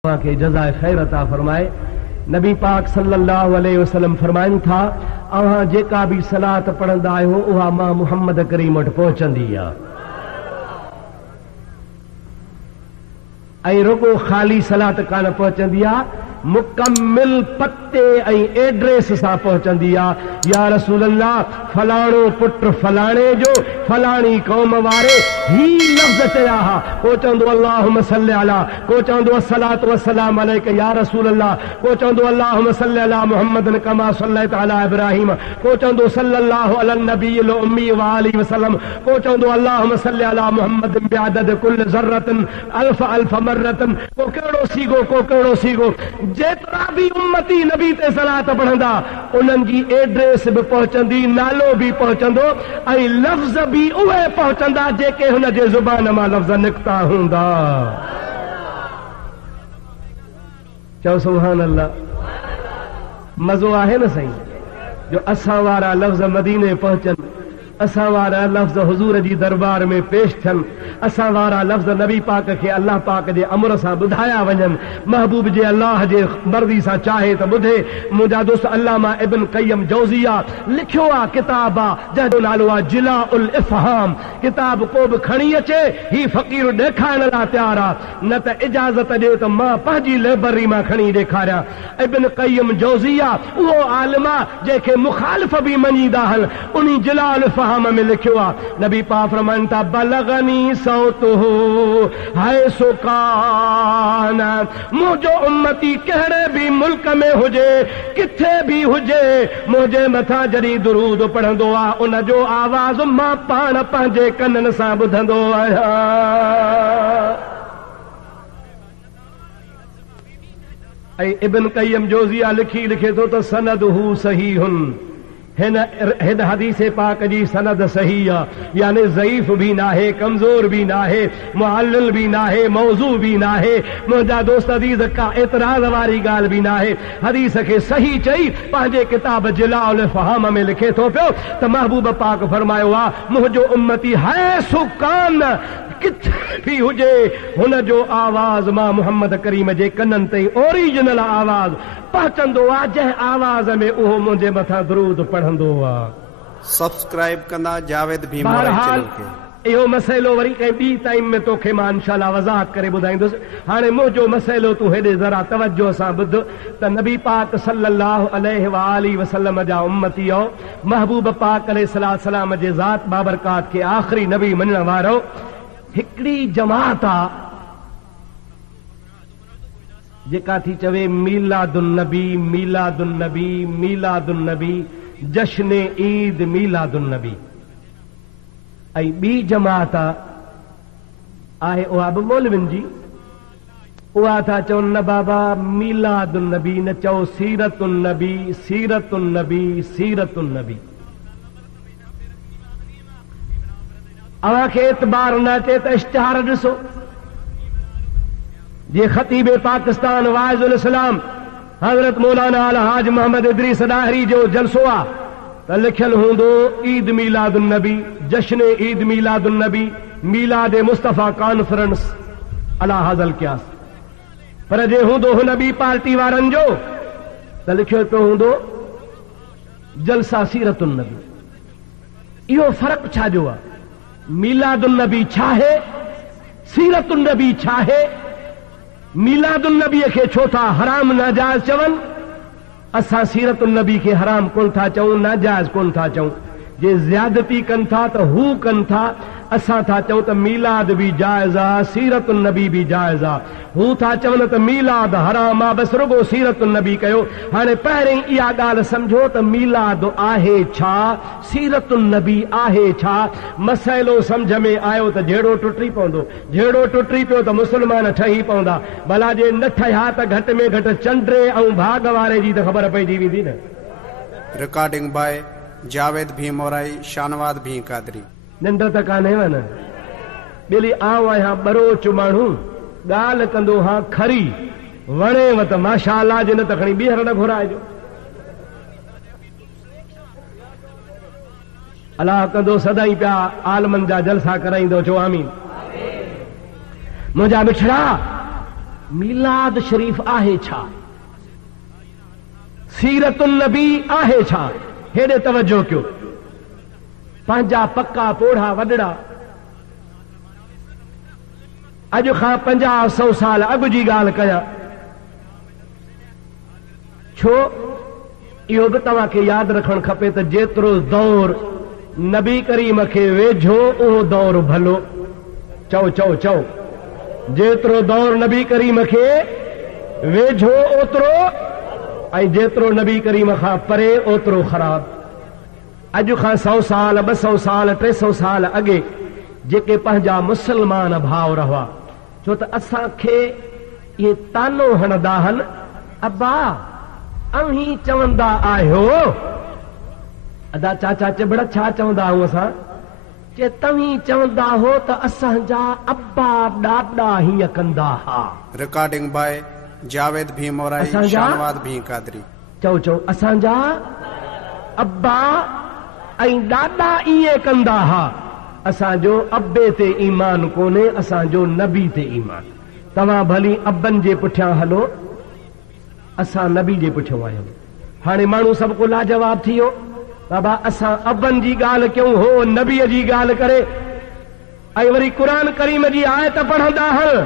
के जज़ाए खैर अता फरमाए। नबी पाक सल्लल्लाहु अलैहि वसल्लम फरमाइन था, अवां जेका भी सलात पढ़ंदा आहियो उहा मां मुहम्मद करीम वटि पहुचंदी आहे। ऐं रुगो ख़ाली सलात कान पहुचंदी आहे, मुकम्मिल पते ऐं एड्रेस सां पहुचंदी आहे। या रसूल अल्लाह, फलाणो पुट फलाणे जो फलाणी क़ौम वारे ही लफ़्ज़ चया हा। को चवंदो अल्लाहुम्मा सल्लि अला, को चवंदो अस्सलातु वस्सलाम अलैक या रसूल अल्लाह, को चवंदो अल्लाहुम्मा सल्लि अला मुहम्मदन कमा सल्लैत अला इब्राहीम, को चवंदो सल्लल्लाहु अलन नबिय्यिल उम्मी व आलिहि वसल्लम, को चवंदो अल्लाहुम्मा सल्लि अला मुहम्मदिन बिअदद कुल्ल ज़र्रतिन अल्फ अल्फ मर्रतिन। को कहिड़ो सीगो, को कहिड़ो सीगो। जेतिरा भी उम्मती नबी ते सलात पढ़ंदा उन्हनि जी एड्रेस बि पहुचंदी, नालो बि पहुचंदो ऐं लफ़्ज़ बि उहे पहुचंदा जेके हुन जे ज़ुबान मां लफ़्ज़ निकिता हूंदा। चओ सुभान अल्लाह। मज़ो आहे न साईं जो असां वारा लफ़्ज़ मदीने पहुचनि, असां वारा लफ़्ज़ हुज़ूर जी दरबार में पेश थियनि, असां वारा लफ़्ज़ नबी पाक खे अल्लाह पाक जे अमर सां ॿुधाया वञनि। महबूब जे अल्लाह जे मर्ज़ी सां चाहे त ॿुधे। मुंहिंजा दोस्त अल्लामा इब्न क़य्यम जौज़िया लिखियो आहे, किताब आहे जंहिंजो नालो आहे जिलाउल इफ़हाम। किताब को बि खणी अचे, ही फ़क़ीर ॾेखारण लाइ तयारु आहे, न त इजाज़त ॾियो त मां पंहिंजी लाइब्रेरी मां खणी ॾेखारियां। इब्न क़य्यम जौज़िया उहो आलिम आहे जंहिंखे मुखालिफ़ बि मञींदा आहिनि। उन जिलाउल इफ़हाम में लिखियो आहे, नबी पाक फरमाइनि था, बलगनी सौतुहु हैसु कान। मुंहिंजो उम्मती कहिड़े बि मुल्क में हुजे, किथे बि हुजे, मुंहिंजे मथां जॾहिं दुरूद पढ़ंदो आहे उन जो आवाज़ मां पाण पंहिंजे कननि सां ॿुधंदो आहियां। ऐं इब्न क़य्यम जौज़िया लिखे थो त सनद हू सहीहुन। हिन हदीस पाक जी सनद सही आहे, यानी ज़ईफ़ भी नाहे, कमज़ोर भी नाहे, मुअल्लिल भी नाहे, मौज़ू भी नाहे। मुंहिंजा दोस्त अज़ीज़ का एतराज़ वारी ॻाल्हि भी नाहे। हदीस खे सही चई पंहिंजे किताब जिलाउल इफ़हाम में लिखे थो पियो त महबूब पाक फरमायो आहे, मुंहिंजो उम्मती हैसु कान, किथे भी हुजे, हुन जो आवाज़ मां मुहम्मद करीम जे कननि ते ओरिजिनल आवाज़ पहुचंदो आहे, जंहिं आवाज़ में उहो मुंहिंजे मथां दुरूद पढ़ंदो आहे। सब्सक्राइब कंदा जावेद भीम चैनल खे। इहो मसइलो वरी कंहिं ॿी टाइम में तोखे मां इंशाअल्लाह वज़ाहत करे ॿुधाईंदुसि। हाणे मुंहिंजो मसइलो तूं हेॾे ज़रा तवजो सां ॿुध त नबी पाक सल्लल्लाहु अलैहि व आलिहि वसल्लम जा उम्मती हो, महबूब पाक अलैहिस्सलाम जे ज़ात बाबरकात खे आख़िरी नबी मञण वारो हिकिड़ी जमात आहे जेका थी चवे मीलादुन नबी, मीलादुन नबी, मीलादुन नबी, जश्न ईद मीलादुन नबी। ऐं ॿी जमात आहे उहा बि मौलविन जी, उहा था चवनि न बाबा मीलादुन नबी न चओ, सीरतुन नबी, सीरतुन नबी, सीरतुन नबी। अव्हांखे एतबार न अचे त इश्तिहार ॾिसो। जे ख़तीब पाकिस्तान वाइज़ुल इस्लाम हज़रत मौलाना अलहाज मोहम्मद इदरीस दाहरी जो जलसो आहे त लिखियल हूंदो ईद मीलादुन नबी, जश्न ईद मीलादुन नबी, मीलाद मुस्तफ़ा कॉन्फ्रेंस अला हाज़ल क़यास। पर जे हूंदो हुन ॿी पार्टी वारनि जो त लिखियो पियो हूंदो जलसा सीरतुन नबी। इहो फ़र्क़ु छा जो आहे? मीलादुन नबी छा आहे, सीरतुन नबी छा आहे? मीलादुन नबीअ खे छो था हराम नाजायज़ चवनि? असां सीरतुन नबी खे हराम कोन था चऊं, नाजायज़ कोन था चऊं। जे ज़्यादती कनि था त हू कनि था, असां था चऊं त मीलाद बि जाइज़ आहे, सीरतुन नबी बि जाइज़ आहे। हू था चवनि त मीलाद हराम आहे, बसि रुगो सीरतुन नबी कयो। हाणे पहिरीं इहा ॻाल्हि सम्झो त मीलाद आहे छा, सीरतुन नबी आहे छा। मसइलो सम्झ में आयो त जहिड़ो टुटी पवंदो, जहिड़ो टुटी पियो त मुस्लमान ठही पवंदा। भला जे न ठहिया त घटि में घटि चंड्रे ऐं भाग वारे जी त ख़बर पइजी वेंदी न। रिकॉर्डिंग बाय जावेद भीम औराई, शानवाद भीम कादरी। निंड त कान्हेव न? ॿिली आऊं आहियां बरोच माण्हू, ॻाल्हि कंदो हा खरी, वणेव त माशाअल्लाह, जे न त खणी ॿीहर न घुराइजो। अलाह कंदो सदाई पिया आलमनि जा जलसा कराईंदो। चो आमीन। मुंहिंजा मिठड़ा मीलाद शरीफ आहे छा, सीरतुन नबी आहे छा, हेॾे तवजो कयो। पंहिंजा पक्का पोढ़ा वॾड़ा अॼु खां 50-100 साल अॻु जी ॻाल्हि कयां, छो इहो बि तव्हांखे यादि रखणु खपे त जेतिरो दौर नबी करीम खे वेझो उहो दौर भलो। चओ चओ चओ, जेतिरो दौर नबी करीम खे वेझो ओतिरो, ऐं जेतिरो नबी करीम खां परे ओतिरो ख़राब। अॼु खां 100 साल 200 साल 300 साल अॻे जेके पंहिंजा मुस्लमान भाउ रहा, छो त असांखे इहे तानो हणंदा आहिनि, अब्बा अहीं चवंदा आहियो, अदा चाचा चिबड़ छा चवंदा आहियूं असां, जे तव्हीं चवंदा हो त असांजा अब्बा ॾाॾा हीअं कंदा हा। रिकॉर्डिंग बाय जावेद भीम और शानवाद भीम कादरी। चओ चओ, असांजा अब्बा ऐं ॾाॾा ईअं कंदा हा। असांजो अब्बे ते ईमान कोन्हे, असांजो नबी ते ईमान। तव्हां भली अब्बनि जे पुठियां हलो, असां नबी जे पुठियां आहियूं। हाणे माण्हू सभु को लाजवाब थी वियो, बाबा असां अब्बनि जी ॻाल्हि कयूं, हो नबीअ जी ॻाल्हि करे, ऐं वरी क़ुरान करीम जी आयत पढ़ंदा आहिनि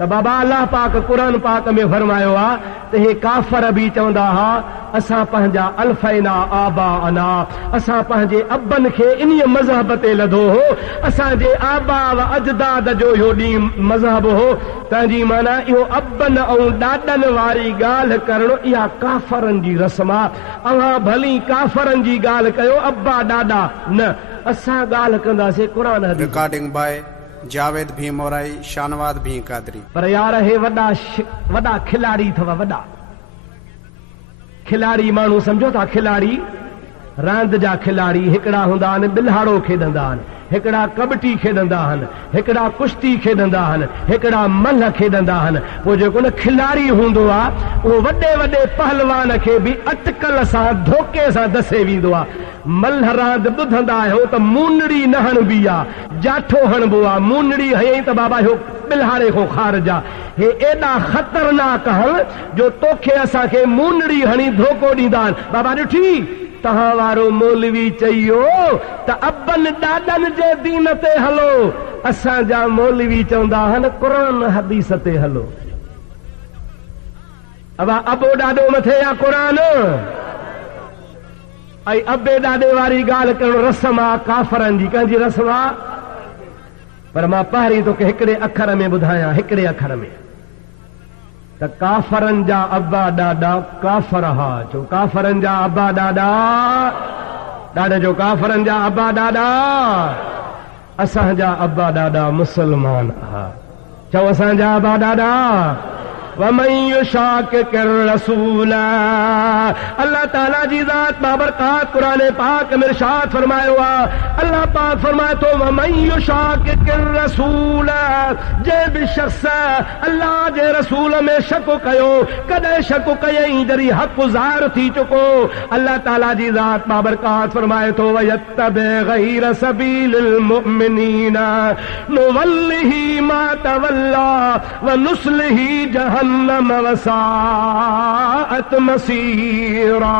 त बाबा अल्लाह पाक क़ुरान पाक में फरमायो आहे त हे काफ़र बि चवंदा हा असां पंहिंजा अल्फैना आबा अना, असां पंहिंजे अब्बनि खे इन्हीअ मज़हब ते लधो हो, असांजे आबा व अजदाद जो इहो ॾींहुं मज़हब हो। तंहिंजी माना इहो अब्बनि ऐं ॾाॾनि वारी ॻाल्हि करणु इहा काफ़रनि जी रस्म आहे। अव्हां भली काफ़रनि जी ॻाल्हि कयो, अब्बा ॾाॾा न, असां ॻाल्हि कंदासीं क़ुरान हदीस। रिकॉर्डिंग बाय जावेद भीम और शानवाद भीम कादरी। पर यार हे वॾा खिलाड़ी अथव, वॾा खिलाड़ी माण्हू सम्झो था, खिलाड़ी रांदि जा खिलाड़ी हिकिड़ा हूंदा आहिनि बिल्हाड़ो खेॾंदा आहिनि, हिकिड़ा कबड्डी खेॾंदा आहिनि, हिकिड़ा कुश्ती खेॾंदा आहिनि, हिकिड़ा मल्ह खेॾंदा आहिनि। पोइ जेको न खिलाड़ी हूंदो आहे उहो वॾे वॾे पहलवान खे बि अटकल सां धोखे सां दसे वेंदो आहे। मल्ह रांदि ॿुधंदा आहियो त मूनड़ी न हणबी आहे, जाठो हणबो आहे, मूनड़ी हयईं त बाबा इहो बिल्हाड़े खां ख़ारिज आहे। हे एॾा ख़तरनाक आहिनि जो तोखे असांखे मूनड़ी हणी धोखो ॾींदा आहिनि। बाबा ॾिठी तव्हां वारो मौलवी चइयो त अब्बनि ॾाॾनि जे दीन ते हलो, असांजा मौलवी चवंदा आहिनि क़ुरान हदीस ते हलो। अब अबो ॾाॾो मथे या क़ुरान, ऐं अबे ॾाॾे वारी ॻाल्हि करणु रस्म आहे काफ़रनि जी। कंहिंजी रस्म आहे? पर मां पहिरीं तोखे हिकिड़े अखर में ॿुधायां, हिकिड़े अखर में त काफ़रनि जा अब्बा ॾाॾा काफ़र हा। चो काफ़रनि जा अब्बा ॾाॾा, ॾाॾा जो काफ़रनि जा अब्बा ॾाॾा, असांजा अब्बा ॾाॾा मुसलमान हा। चओ असांजा अब्बा ॾाॾा। वमन युशाकिक रसूल, अल्लाह ताला जी ज़ात बाबरकात कुरान पाक में इरशाद फरमायो आहे। अल्लाह पाक फरमाए थो वमन युशाकिक रसूल, जे बि शख़्स अल्लाह जे रसूल में शक कयो, कॾहिं शक कयईं जॾहिं हक़ ज़ाहिर थी चुको। अल्लाह ताला जी ज़ात बाबरकात फरमाए थो वयत्तबि गैर सबीलिल मुमिनीन नुवल्लिही मा तवल्ला व नुस्लिही जहन्नम वसाअत मसीरा।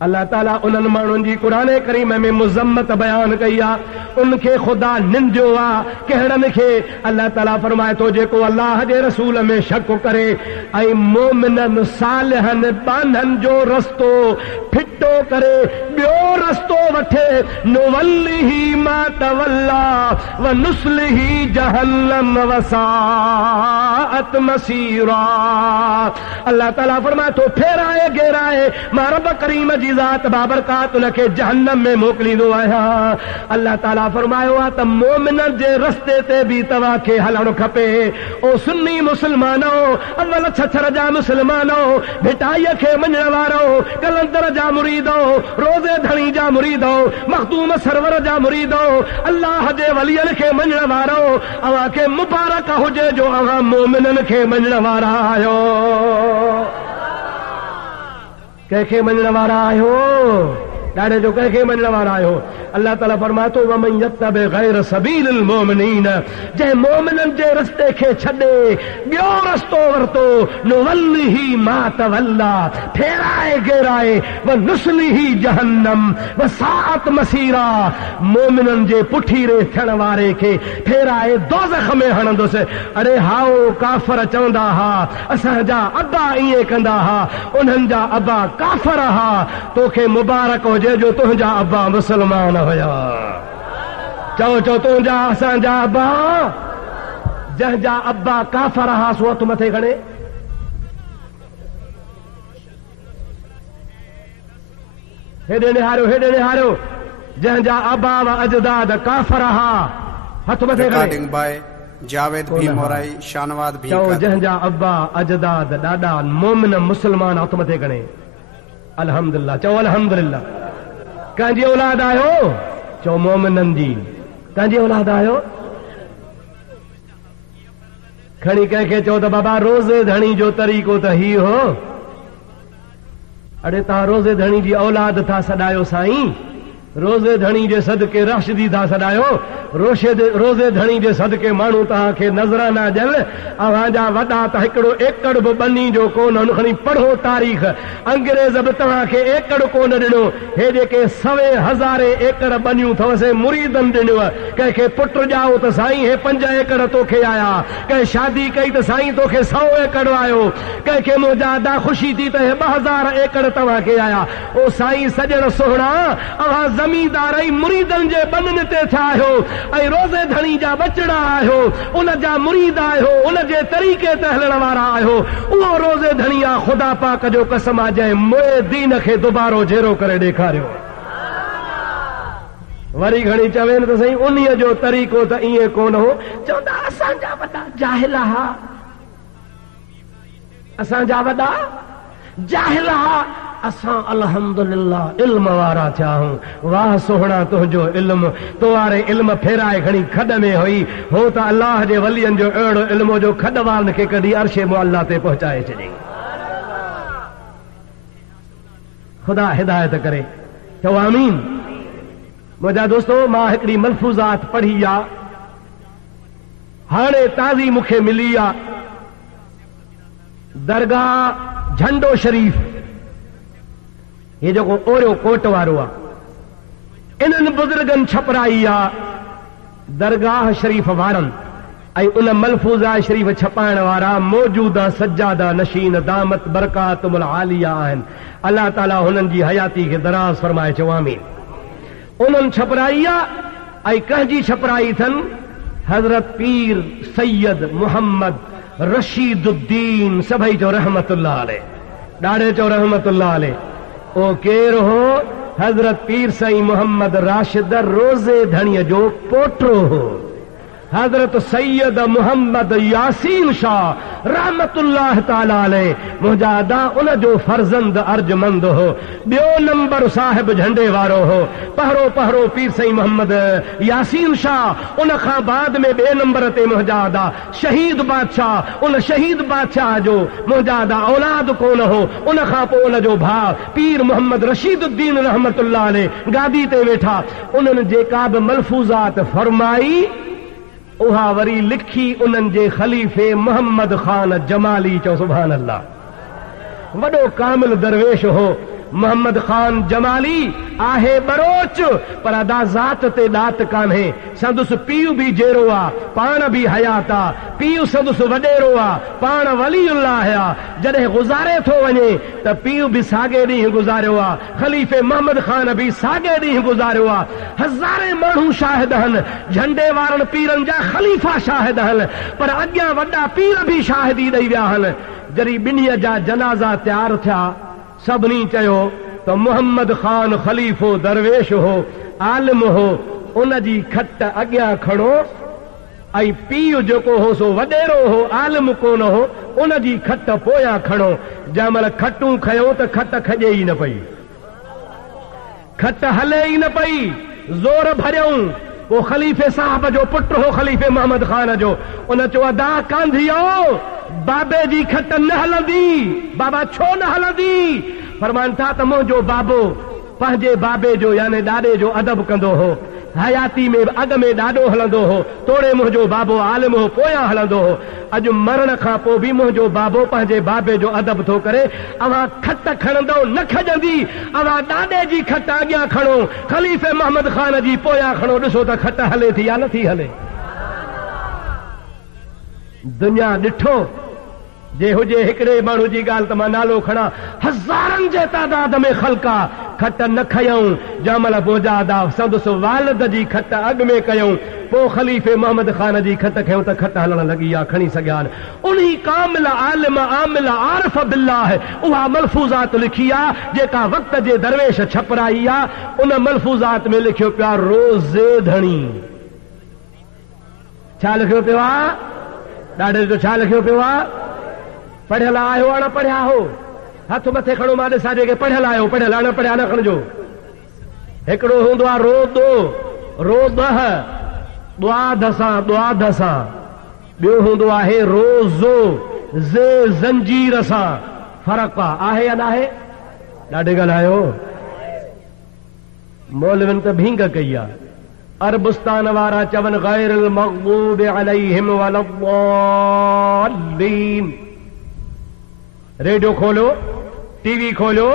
अल्लाह ताला उन्हनि माण्हुनि जी क़ुरान करीम में मुज़म्मत बयान कई आहे, उनखे ख़ुदा निंदियो आहे। कहिड़नि खे? अल्लाह ताला फरमाए थो जेको अल्लाह जे रसूल में शक करे ऐं मोमिननि सालिहनि बाननि जो रस्तो फिटो करे ॿियो रस्तो वठे, नुवल्लिही मा तवल्ला व नुस्लिही जहन्नम वसाअत मसीरा। अल्लाह ताला फरमाए थो फेराए घेराए मां रब करीम जी ज़ात बाबरकात उनखे जहन्नम में मोकिलींदो आहियां। अल्लाह ताला फरमायो आहे त मोमिननि जे रस्ते ते बि तव्हांखे हलणु खपे। ओ सुन्नी मुस्लमानो, अवल छछर जा मुस्लमानो, भिटाईअ खे मञण वारो, कलंदर जा मुरीदो, रोज़े धणी जा मुरीदो, मखदूम सरवर जा मुरीदो, अल्लाह जे वलियनि खे मञण वारो, अव्हांखे मुबारक हुजे जो अव्हां मोमिननि खे मञण वारा आहियो। कंहिंखे मञण वारा आहियो? ॾाढे जो कंहिंखे मञण वारा आहियो। अल्लाह ताला फरमातो वमन यत्तबि गैर सबीलिल मोमिनीन, जंहिं मोमिननि जे रस्ते खे छॾे ॿियो रस्तो वरितो, नुवल्लिही मा तवल्ला, फेराए घेराए, व नुस्लिही जहन्नम व साअत मसीरा, मोमिननि जे पुठीरे थियण वारे खे फेराए दोज़ख में हणंदुसि। अरे हाओ काफ़र चवंदा हा असांजा अबा ईअं कंदा हा, उन्हनि जा अबा काफ़र हा, तोखे मुबारक हुजे जो तुंहिंजा अबा मुसलमान हुया। चओ चओ तुंहिंजा असांजा अबा, जंहिंजा अबा काफ़र हा सो हथ मथे खणे। हेॾे निहारियो हेॾे निहारियो, जंहिंजा अबा व अजदाद काफ़र हा हथ मथे खणे। जावेद भी मोराई शानवाद भी चओ जंहिंजा अब्बा अजदाद ॾाॾा मोमिन मुसलमान हथ मथे खणे। अल्हम्दुलिल्लाह चओ अल्हम्दुलिल्लाह। कंहिंजी औलाद आहियो? चओ मोमिननि जी। कंहिंजी औलाद आहियो? खणी कंहिंखे चओ त बाबा रोज़े धणी जो तरीक़ो त ही हो। अड़े तव्हां रोज़े धणी जी औलाद था सॾायो साईं, रोज़े धणी जे सदके राशिदी था सॾायो, रोज़े धणी जे सदके माण्हू तव्हांखे नज़राना ॾियनि। अव्हांजा वॾा त हिकिड़ो एकड़ बि ॿनी जो कोन, हुन खणी पढ़ो तारीख़, अंग्रेज़ बि तव्हांखे एकड़ कोन ॾिनो। हे जेके 100,000 एकड़ ॿनियूं अथव से मुरीदनि ॾिनिव। कंहिंखे पुट ॼाओ त साईं हे 5 एकड़ तोखे आया, कंहिं शादी कई त साईं तोखे 100 एकड़ आयो, कंहिंखे मुजादा ख़ुशी थी त हे 2000 एकड़ तव्हांखे आया। ओ साईं सॼण सोहणा, अव्हां ज़मीदारई मुरीदनि जे बननि ते थिया आहियो ऐं रोज़े धणी जा बचड़ा आहियो, उन जा मुरीद आहियो, उन जे तरीक़े ते हलण वारा आहियो। उहो रोज़े धणी आहे ख़ुदा पाक जो कसम आहे जंहिं मोए दीन खे दुबारो जहिड़ो करे ॾेखारियो। वरी घणी चवेनि त साईं उन्हीअ जो तरीक़ो त ईअं कोन हो। चवंदा असांजा वॾा जाहिल हा, असांजा वॾा जाहिल हा, असां अल्हम्दुलिल्लाह इल्म वारा थिया आहियूं। वाह सोहणा तुंहिंजो इल्म, तो वारे इल्म फेराए खणी खॾ में हुई। हो त अल्लाह जे वलियनि जो अहिड़ो इल्म जो खॾ वारनि खे कॾहिं अर्शे मुअल्ला ते पहुचाए छॾियईं। ख़ुदा हिदायत करे। चओ आमीन। मुंहिंजा दोस्तो, मां हिकिड़ी मलफूज़ात पढ़ी आहे, हाणे ताज़ी मूंखे मिली आहे। दरगाह झंडो शरीफ़, ये जेको ओरियो कोट वारो आहे, इन्हनि बुज़ुर्गनि छपराई आहे दरगाह शरीफ़ वारनि, ऐं उन मलफूज़ा शरीफ़ छपाइण वारा मौजूदा सज्जादा नशीन दामत बरकातुल आलिया आहिनि। अल्लाह ताला हुननि जी हयाती खे दराज़ फरमाए। चओ आमीन। उन्हनि छपराई आहे ऐं कंहिंजी छपराई अथनि? हज़रत पीर सैयद मोहम्मद रशीदुद्दीन, सभई चओ रहमतुल्लाह अलैह, ॾाढे चओ रहमतुल्लाह अलैह। ओ केरु हो? हज़रत पीर साईं मोहम्मद राशिद रोज़े धणीअ जो पोटो हो। हज़रत सैयद मोहम्मद यासीन शाह रहमतुल्लाह ताला अलैह मुंहिंजा अदा उन जो फर्ज़ंद अर्जमंद हो। ॿियो नंबर साहिब झंडे वारो हो, पहरो पहरो पीर साईं मोहम्मद यासीन शाह। उन खां बाद में ॿिए नंबर ते मुंहिंजा अदा शहीद बादशाह। उन शहीद बादशाह जो मुंहिंजा अदा औलाद कोन हो। उन खां पोइ उन जो भाउ पीर मोहम्मद रशीदुद्दीन रहमतुल्लाह अलैह गादी ते वेठा। उन्हनि जेका बि मलफूज़ात फरमाई उहा वरी लिखी उन्हनि जे ख़लीफ़े मोहम्मद ख़ान जमाली। चओ सुभान अल्लाह। वॾो कामिल दरवेश हो मोहम्मद ख़ान जमाली। आहे बरोच पर अदा ज़ात ते ॾात कान्हे। संदुसि पीउ बि जहिड़ो आहे, पाण बि हयात आहे। पीउ संदुसि वॾेरो आहे, पाण वलीउल्लाह आहे। जॾहिं गुज़ारे थो वञे त पीउ बि साॻे ॾींहुं गुज़ारियो आहे, ख़लीफ़े मोहम्मद ख़ान बि साॻे ॾींहुं गुज़ारियो आहे। हज़ारे माण्हू शाहिद आहिनि, झंडे वारनि पीरनि जा ख़लीफ़ा शाहिद आहिनि, पर अॻियां वॾा पीर बि शाहिदी ॾेई विया आहिनि। जॾहिं ॿिन्हीअ जा जनाज़ा तयारु थिया, सभिनी चयो त मोहम्मद ख़ान ख़लीफ़ो दरवेश हो, आलिम हो, उन जी खट अॻियां खणो ऐं पीउ जेको हो सो वॾेरो हो, आलिम कोन हो, उन जी खट पोयां खणो। जंहिं महिल खटूं खयो त खट खॼे ई न पई, खट हले ई न पई। ज़ोर भरियऊं। वो ख़लीफ़े साहब जो पुट हो, ख़लीफ़े मोहम्मद ख़ान जो। उन चयो अदा कांधियो बाबे जी खट न हलंदी। बाबा छो न हलंदी? फरमाइनि था त मुंहिंजो बाबो पंहिंजे बाबे जो यानी ॾाॾे जो अदब कंदो हो, हयाती में अॻ में ॾाढो हलंदो हो, तोड़े मुंहिंजो बाबो आलिम हो पोयां हलंदो हो। अॼु मरण खां पोइ बि मुंहिंजो बाबो पंहिंजे बाबे जो अदब थो करे। अवां खट खणंदो न खजंदी, अवां ॾाॾे जी खट अॻियां खणो, खलीफ़े मोहम्मद ख़ान जी पोयां खणो, ॾिसो त खट हले थी या नथी हले। दुनिया ॾिठो जे हुजे हिकिड़े माण्हू जी ॻाल्हि त मां नालो खणा, हज़ारनि जे तादाद में ख़ल्का खट न खयऊं, जमल बोजादा संदसि वालिद जी खट अॻ में कयूं, पोइ ख़लीफ़े मोहम्मद ख़ान जी खट खयूं त खट हलण लॻी आहे, खणी सघिया आहिनि। उन्ही कामिल आलिम आमिल आरिफ बिल्लाह उहा मलफूज़ात लिखी आहे जेका वक़्त जे दरवेश छपराई आहे। उन मलफूज़ात में लिखियो पियो आहे रोज़े धणी। छा लिखियो पियो आहे? ॾाढे जो छा लिखियो पियो आहे? पढ़ियल आहियो अण पढ़िया हो? हथ मथे खणो, मां ॾिसां जेके पढ़ियल आहियो, पढ़ियल अण पढ़िया न खणिजो। हिकिड़ो हूंदो आहे रोदो, रोदह द्वादसां द्वादसां, ॿियो हूंदो आहे रोज़ो ज़े ज़ंजीर सां। फ़र्क़ु आहे या न आहे? ॾाढे ॻाल्हायो। मौलविन त भींग कई आहे। अरबुस्तान वारा चवनि गैरिल मग़्दूबि अलैहिम वलद्दालीन। रेडियो खोलो, टीवी खोलो,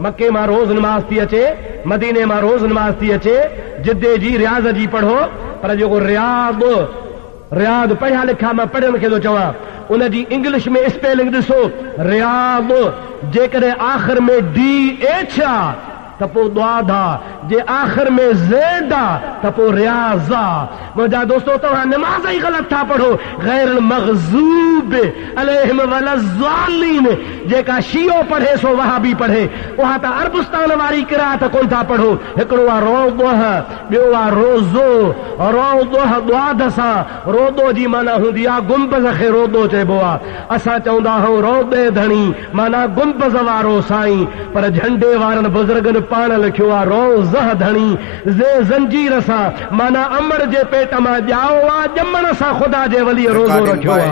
मक्के मां रोज़ नमाज़ थी अचे, मदीने मां रोज़ नमाज़ थी अचे, जिद्दे जी रियाज़ जी पढ़ो, पर जेको रियाद पढ़िया लिखा मां पढ़ियल खे थो चवां, उन जी इंग्लिश में स्पेलिंग ॾिसो, रियाद जेकॾहिं आख़िर में डी एच आहे त पोइ द्वादा, जे आख़िर में ज़ेड आहे त पोइ रियाज़ा। मुंहिंजा दोस्तो तव्हां नमाज़ ई ग़लति था पढ़ो। गैर मग़ज़ूब अलैहिम वलज़्ज़ालीन जेका शियो पढ़े सो वहाबी पढ़े, उहा त अरबुस्तान वारी क़िराअत कोन था पढ़ो। हिकिड़ो आहे रोज़ोह, ॿियो आहे रोज़ो। रोज़ोह द्वादसां, रोदो जी माना हूंदी आहे गुंबज़ खे रोदो चइबो आहे। असां चवंदा आहियूं रोदे धणी माना गुंबज़ वारो साईं, पर झंडे वारनि बुज़ुर्गनि पाण लिखियो आहे रोज़ह धणी ज़े ज़ंजीर सां, माना अमर जे पेट मां ॼाओ आहे, ॼमण सां ख़ुदा जे वली रोज़ो रखियो आहे।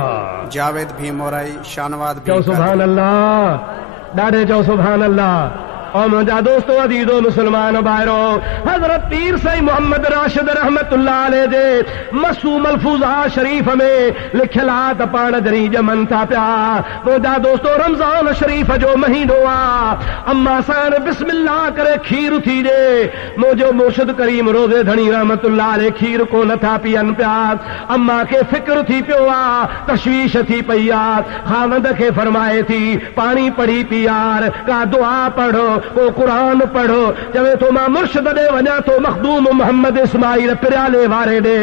जावेद भीमोराई शानवाद चओ सुभान अल्लाह, ॾाढे चओ सुभान अल्लाह। और मुंहिंजा दोस्तो अदीदो मुस्लमान भाइरो, हज़रत पीर साईं मोहम्मद राशिद रहमतुल्लाह अलैह जे मसूम मलफूज़ा शरीफ में लिखियल आहे त पाण जरी ॼमन था पिया। मुंहिंजा दोस्तो रमज़ान शरीफ जो महीनो आहे, अम्मा सां बिस्मिल्लाह करे खीर थी ॾे। मुंहिंजो मुर्शिद करीम रोज़े धणी रहमतुल्लाह अलैह खीर को नथा पीअनि पिया। अम्मा खे फिक्र थी पियो आहे, तशवीश थी पई आहे। ख़ावंद खे फरमाए थी पाणी पढ़ी पियार, का दुआ पढ़ो, को कुरान पढ़ो। चवे थो मां मुर्शिद ॾे वञा थो, मखदूम मोहम्मद इस्माइल पिराले वारे ॾे।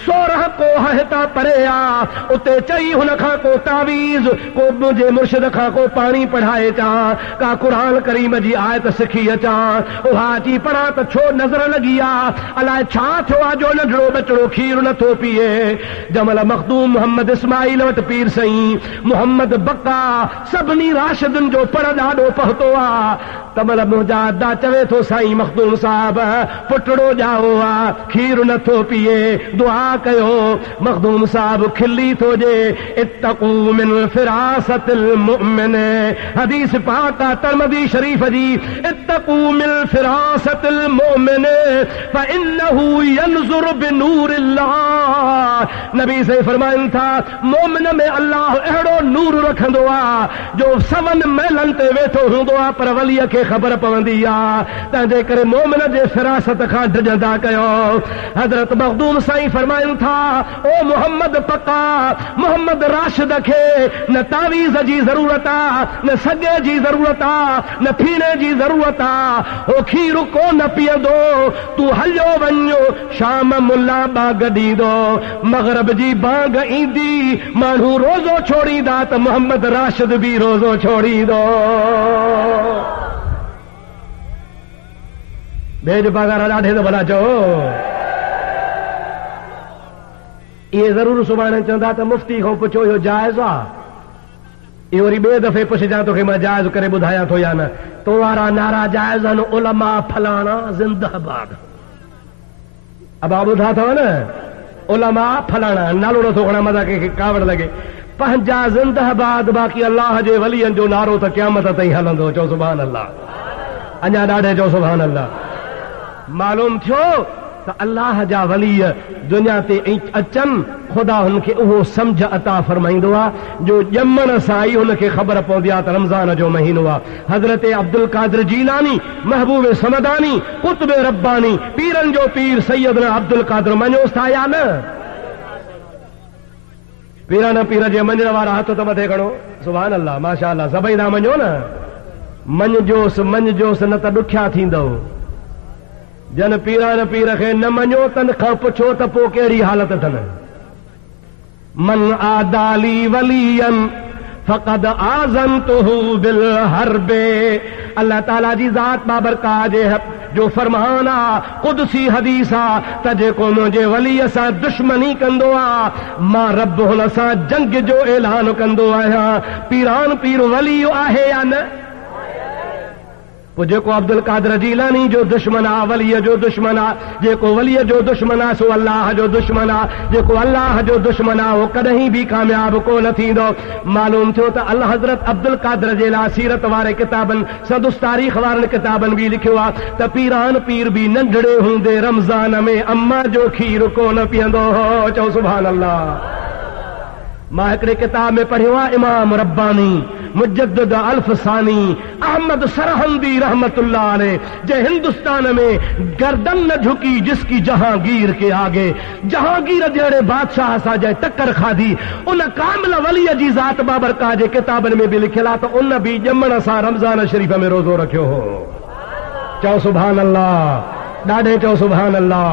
16 कोह हितां परे आ, उते चई हुन खां को तावीज़, को मुंहिंजे मुर्शिद खां को पाणी पढ़ाए चा, का कुरान करीम जी आयत सिखी अचा। उहा अची पढ़ा त छो नज़र लॻी आ, अलाए छा थियो आहे जो नंढड़ो बचड़ो खीर नथो पीए। जमल मखदूम मोहम्मद इस्माइल वटि पीर साईं मोहम्मद बक्का सभिनी राशिदुनि जो पर ॾाढो पहुतो आहे। तमल मुंहिंजा अदा चवे थो साईं मखदूम साहब पुटड़ो ॼाओ आहे, खीर नथो पीए, दुआ कयो। मखदूम साहब खिली थो जे, इत्तक़ू मिन फिरासतिल मुमिन, हदीस पाक आहे तिरमिज़ी शरीफ जी, इत्तक़ू मिन फिरासतिल मुमिन फइन्नहु यनज़ुर बिनूरिल्लाह। नबी से फरमाइनि था मोमिन में अल्लाह अहिड़ो नूर रखंदो आहे जो 7 महलनि ते वेठो हूंदो आहे, पर वलीअ खे ख़बर पवंदी आहे। तंहिंजे करे मोमिन जे फिरासत खां डिॼंदा कयो। हज़रत मखदूम साईं फरमाइनि था ओ मोहम्मद पक्का, मोहम्मद राशिद खे न तावीज़ जी ज़रूरत आहे, न सॻे जी ज़रूरत आहे, न फीणे जी ज़रूरत आहे। हो खीर को न पीअंदो, तूं हलियो वञो, शाम मुला बाग ॾींदो, मग़रिब जी बाग ईंदी, माण्हू रोज़ो छोड़ींदा त मोहम्मद राशिद बि रोज़ो छोड़ींदो। बेज पगार ॾाढे त भला चओ। इहे ज़रूर सुभाणे चवंदा त मुफ़्ती खां पुछो इहो जाइज़ आहे। इहो वरी ॿिए दफ़े पुछजां तोखे मां जाइज़ करे ॿुधायां थो या न। तो वारा नारा जाइज़ आहिनि, उलमा फलाणा ज़िंदाबाद। अब ॿुधा अथव न, उलमा फलाणा नालो नथो खणा, मज़ा कंहिंखे कावड़ लॻे। पंहिंजा ज़िंदाबाद, बाक़ी अल्लाह जे वलीअनि जो नारो त क़यामत ताईं हलंदो। चओ सुभान अल्लाह। अञा ॾाढे चओ सुभान अल्लाह। मालूम थियो त अल्लाह जा वली दुनिया ते अचनि ख़ुदा हुनखे उहो सम्झ अता फरमाईंदो आहे जो ॼमण सां ई हुनखे ख़बर पवंदी आहे त रमज़ान जो महीनो आहे। हज़रत अब्दुल कादिर जीलानी, महबूब समदानी, कुतुब रब्बानी, पीरनि जो पीर सैयदना अब्दुल कादिर मञोसि था या न? पीरनि पीर जे मञण वारा हथ त मथे खणो। सुभान अल्लाह, माशा अल्लाह, सभई था मञो न। मञजोसि मञजोसि न त ॾुखिया थींदव। जन पीरनि पीर खे न मञो तन खां पुछो त पोइ कहिड़ी हालत अथनि। मन आदाली वलियन फक़द आज़नतुहु बिल हर्बे। अल्लाह ताला जी ज़ात बाबरकाह जो फरमान आहे, क़ुदसी हदीस आहे त जेको मुंहिंजे वलीअ सां दुश्मनी कंदो आहे मां रब हुन सां जंग जो ऐलान कंदो आहियां। पीरान पीर वली आहे या न? जेको अब्दुल कादिर जीलानी जो दुश्मन आहे, वलीअ जो दुश्मन आहे, जेको वलीअ जो दुश्मन आहे सो अल्लाह जो दुश्मन आहे। जेको अल्लाह जो दुश्मन आहे उहो कॾहिं बि कामयाब कोन थींदो। मालूम थियो त अल्लाह हज़रत अब्दुल कादिर जे लाइ सीरत वारे किताबनि, सदुस तारीख़ वारनि किताबनि बि लिखियो आहे त पीरान पीर बि नंढड़े हूंदे रमज़ान में अम्मा जो खीर कोन पीअंदो हो। चओ सुभान अल्लाह। मां हिकिड़े किताब में पढ़ियो आहे, इमाम रब्बानी मुजद्दिद अल्फसानी अहमद सरहंदी रहमतुल्लाह अलैह, जे हिंदुस्तान में गर्दन न झुकी जिसकी जहांगीर के आगे। जहांगीर जहिड़े बादशाह सां जंहिं टक्कर खाधी, उन कामिल वलीअ जी ज़ात बाबरकाह जे किताबनि में बि लिखियल आहे त उन बि ॼमण सां रमज़ान शरीफ़ में रोज़ो रखियो हो। चओ सुभान अल्लाह, ॾाढे चओ सुभान अल्लाह।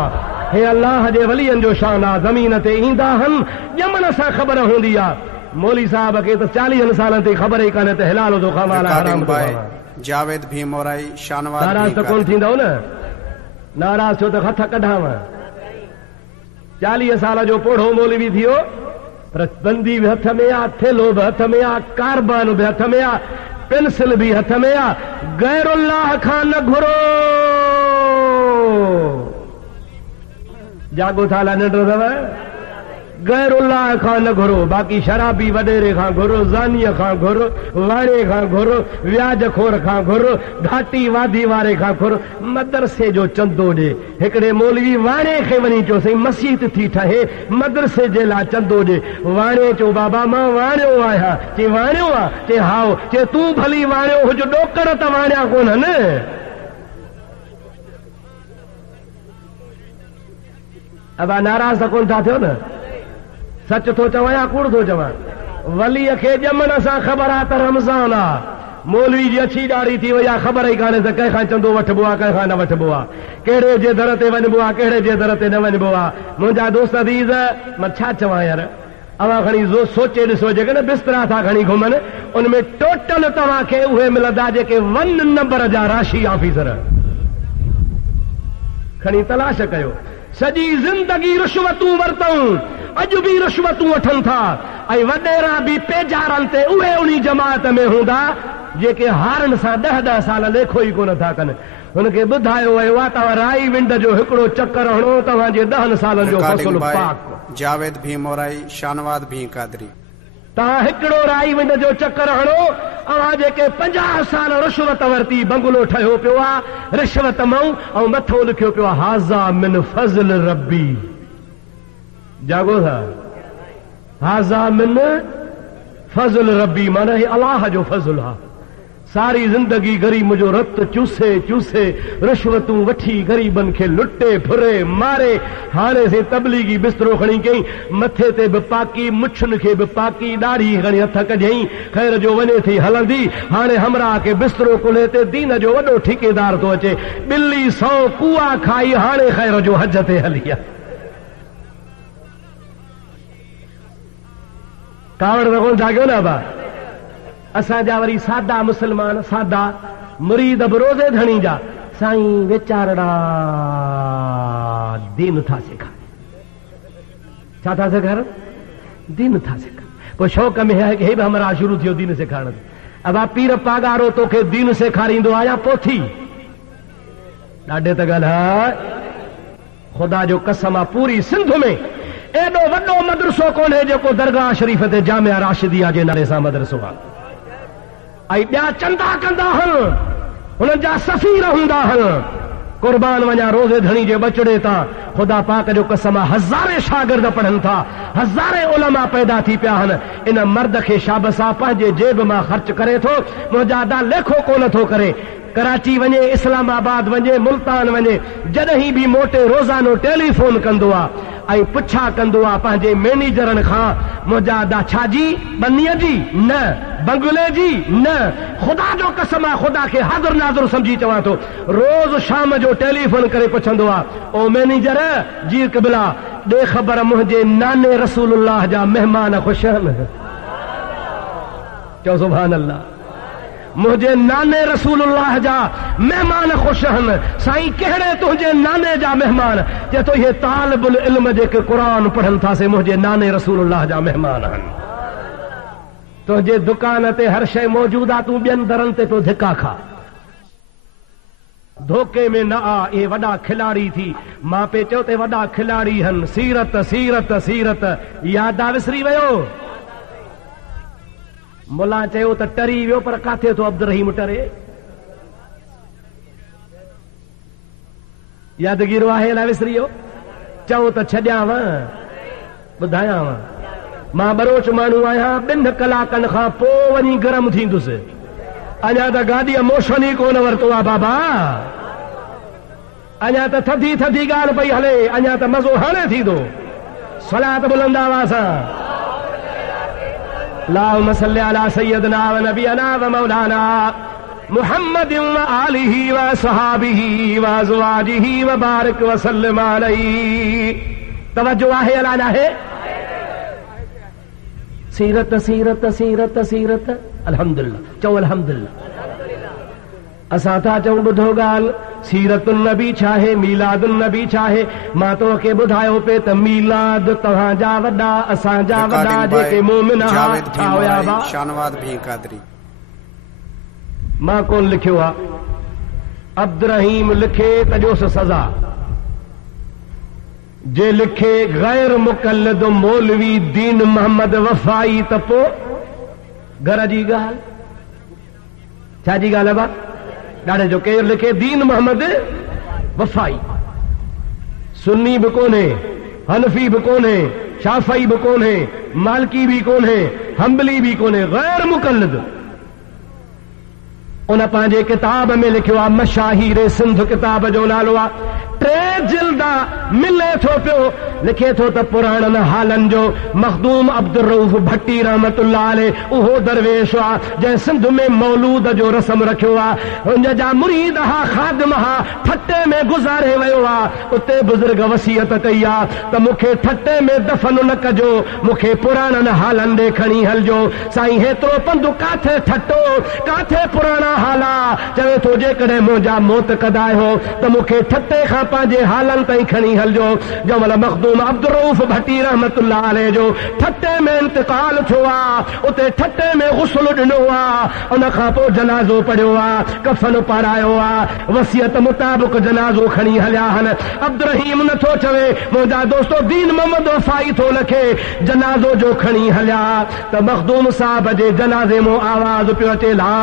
हे अल्लाह जे वलीअनि जो शान आहे, ज़मीन ते ईंदा आहिनि ॼमण सां ख़बर हूंदी आहे। मौली साहब खे त 40 सालनि ते ख़बर ई कान्हे त हिलाल जो खावा हराम थो खावा। जावेद भीमोराई शानवाद नाराज़ त कोन थींदव न? नाराज़ छो त हथ कढाव। 40 साल जो पोढ़ो मौलवी थियो, पर बंदी बि हथ में आहे, थेलो बि हथ में आहे, कारबान बि हथ में आहे, पेंसिल बि हथ में आहे। गैरुल्लाह खां न घुरो। जागो था निंड अथव? गैरुल्लाह खां न घुरो। बाक़ी शराबी वडेरे खां घुरो, ज़ानीअ खां घुरो, वाणे खां घुरो, व्याज खोर खां घुरो, घाटी वादी वारे खां घुरो। मदरसे जो चंदो ॾे। हिकिड़े मौलवी वाणे खे वञी चयो साईं मस्जिद थी ठहे, मदरसे जे लाइ चंदो ॾे। वाणे चयो बाबा मां वाणियो आहियां। चई वाणियो आहे? चई हाओ। चई तूं भली वाणियो हुज, ॾोकर त वाणिया कोन्हनि। अबा नाराज़ त कोन था थियो न? सच थो चवां या कूड़ थो चवां? वलीअ खे ॼमण सां ख़बर आहे त रमज़ान आहे। मौलवी जी अछी ॾाढ़ी थी वई आहे, ख़बर ई कान्हे त कंहिंखां चंदो वठिबो आहे, कंहिंखां न वठिबो आहे, कहिड़े जे दर ते वञिबो आहे, कहिड़े जे दर ते न वञिबो आहे। मुंहिंजा दोस्त अज़ीज़, मां छा चवां यार, अवां खणी सोचे ॾिसो, जेके न बिस्तरा था खणी घुमनि, उनमें टोटल तव्हांखे उहे मिलंदा जेके 1 नंबर जा राशि ऑफिसर। खणी तलाश कयो। सॼी ज़िंदगी रिश्वतूं वरितऊं, अॼु बि रिश्वतूं वठनि था, ऐं वॾेरा बि पेजारनि ते उहे उन जमात में हूंदा जेके हारनि सां 10-10 साल लेखो ई कोन था कनि। हुनखे ॿुधायो वियो आहे तव्हां राई विंड जो हिकिड़ो चकर हणो, तव्हांजे 10 सालनि जो फ़सुल पाक। जावेद भीमोराई शानवाद भी कादरी। तव्हां हिकिड़ो राई विंड जो चकर हणो, अवां जेके 50 साल रिश्वत वरिती, बंगलो ठहियो पियो आहे रिश्वत मां, ऐं मथो लिखियो पियो आहे हाज़ा मिन फज़ल रब्बी। जागो था? हाज़ा मिन फज़ल रब्बी माना हे अल्लाह जो फज़ल आहे। सारी जिंदगी गरीब जो रत चूसे चूसे रिश्वतूं वठी गरीबन खे लुटे फुरे मारे। हाणे से तबलीगी बिस्तरो खणी कई, मथे ते बि पाकी, मुछुनि खे बि पाकी, ॾाढ़ी खणी हथ कढियईं, ख़ैर जो वञे थी हलंदी। हाणे हमरा खे बिस्तरो कुल्हे ते दीन जो वॾो ठेकेदार थो अचे। ॿिली 100 कुआ खाई, हाणे ख़ैर जो हज ते हली आहे। कावड़ त कोन जाॻियो न बा। असांजा वरी सादा मुस्लमान, सादा मुरीद बि रोज़े धणी जा, साईं वीचारड़ा दीन था सेखारनि। छा था सेखारनि? दीन था सेखारनि। पोइ शौक़ में है कि हे बि हमरा शुरू थियो दीन सेखारण। अब पीर पागारो तोखे दीन सेखारींदो आहे या पोथी? ॾाढे त ॻाल्हि आहे। ख़ुदा जो कसम आहे, पूरी सिंध में एॾो वॾो मदरसो कोन्हे जेको दरगाह शरीफ़ ते जामिया राशिदिया जे नाले सां मदरसो आहे। ऐं ॿिया चंदा कंदा हल, हुननि जा सफ़ीर हूंदा हन कुर्बान वञा रोज़े धणी जे बचड़े तां खुदा पाक जो कसम हज़ारे शागिर्द पढ़नि था हज़ारे उलमा पैदा थी पिया आहिनि इन मर्द खे शाबसा पंहिंजे जेब मां ख़र्च करे थो मुंहिंजा दा लेखो कोन थो करे कराची वञे इस्लामाबाद वञे मुल्तान वञे जॾहिं बि मोटे रोज़ानो टेलीफोन कंदो आहे ऐं पुछा कंदो आहे पंहिंजे मैनेजरनि खां मुंहिंजा दा छाजी बनीअ जी न बंगले जी न खुदा जो कसम आहे खुदा खे हाज़िर नाज़िर सम्झी चवां थो रोज़ शाम जो टेलीफोन करे पुछंदो आहे ओ मैनेजर जी क़िबला ॾे ख़बर मुंहिंजे नाने रसूलुल्लाह जा महिमान ख़ुशि आहिनि चओ सुभान अल्लाह मुंहिंजे नाने रसूलुल्लाह जा महिमान ख़ुशि आहिनि साईं कहिड़े तुंहिंजे नाने जा महिमान चए थो इहे तालिबुल इल्म जेके क़ुर पढ़नि था से मुंहिंजे नाने रसूलुल्लाह जा महिमान आहिनि तुंहिंजे दुकान ते हर शइ मौजूदु आहे तूं ॿियनि दरनि ते तो धिका खा धोखे में न आ ये वॾा खिलाड़ी थी मां पे चयो ते वॾा खिलाड़ी आहिनि सीरत सीरत सीरत यादि आहे विसरी वियो मुला चयो त टरी वियो पर काथे तो अब्दुल रहीम टरे यादगिरो आहे अलाए विसरी वियो चओ त छॾियांव ॿुधायांव मां बरोच माण्हू आहियां 2 कलाकनि खां पोइ वञी गरम थींदुसि अञा त गाॾीअ मोशन ई कोन वरितो आहे बाबा अञा त थधी थधी ॻाल्हि पई हले अञा त मज़ो हाणे थींदो सलात बुलंद आवाज़ सां अल्लाहुम्मा सल्लि अला सय्यदना व नबियना व मौलाना मुहम्मद व आलिहि व सहाबिहि व अज़वाजिहि व बारिक व सल्लिम अलैहि तवज्जो आहे अला नाहे सीरत सीरत सीरत सीरत अल्हम्दुलिल्लाह चओ अल्हम्दुलिल्लाह असां था चऊं ॿुधो ॻाल्हि सीरतुन नबी छा आहे मीलादुन नबी छा आहे मां तोखे ॿुधायो पे त मीलाद तव्हांजा वॾा असांजा वॾा जेके मोमिन हुआ शानवाद भी कादरी मां कोन लिखियो आहे अब्दुल रहीम लिखे त ॾियोसि सज़ा जे लिखे गैर मुक़ल्लिद मौलवी दीन मोहम्मद वफ़ाई त पोइ घर जी ॻाल्हि छाजी ॻाल्हि आहे बा ॾाढे जो केरु लिखे दीन मोहम्मद वफ़ाई सुन्नी बि कोन्हे हनफी बि कोन्हे शाफ़ई बि कोन्हे मालिकी बि कोन्हे हंबली बि कोन्हे गैर मुक़ल्लिद उन पंहिंजे किताब में लिखियो आहे मशाहिर सिंध किताब जो नालो आहे 3 जिल्द मिले थो पियो लिखे थो त पुराणनि हालनि जो मखदूम अब्दुल रऊफ़ भट्टी रहमतुल्लाह अलैह उहो दरवेश आहे जंहिं सिंध में मौलूद जो रस्म रखियो आहे हुन जा मुरीद हा ख़ादिम हा ठटे में गुज़ारे वियो आहे उते बुज़ुर्ग वसियत कई आहे त मूंखे ठटे में दफ़न न कजो मूंखे पुराणनि हालनि ॾे खणी हलजो साईं हेतिरो पंधु काथे ठटो काथे पुराणा हाला चवे थो जेकॾहिं मुंहिंजा मौत कदायो त मूंखे ठटे खां पंहिंजे हालनि ताईं खणी हलजो जमल मखदूम अब्दुल रऊफ़ भट्टी रहमतुल्लाह अलैह जो ठटे में इंतकाल थियो आहे उते ठटे में गुस्ल ॾिनो आहे उन खां पोइ जनाज़ो पढ़ियो आहे कफ़न पारायो आहे वसियत मुताबिक़ जनाज़ो खणी हलिया आहिनि अब्दुल रहीम नथो चवे मुंहिंजा दोस्तो दीन मोहम्मद वफ़ाई थो लिखे जनाज़ो जो खणी हलिया त मखदूम साहब जे जनाज़े मां आवाज़ पियो अचे ला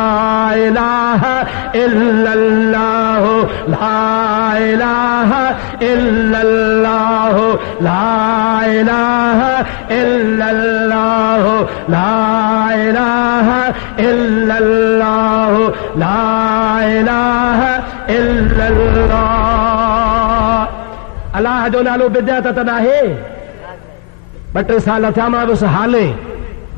इलाहा इल्लल्लाह ला इलाहा इल्लल्लाह ला इलाहा इल्लल्लाह ला इलाहा इल्लल्लाह ला इलाहा इल्लल्लाह अल्लाह जो नालो बिदअत त नाहे 2-3 साल थिया मां बसि हाले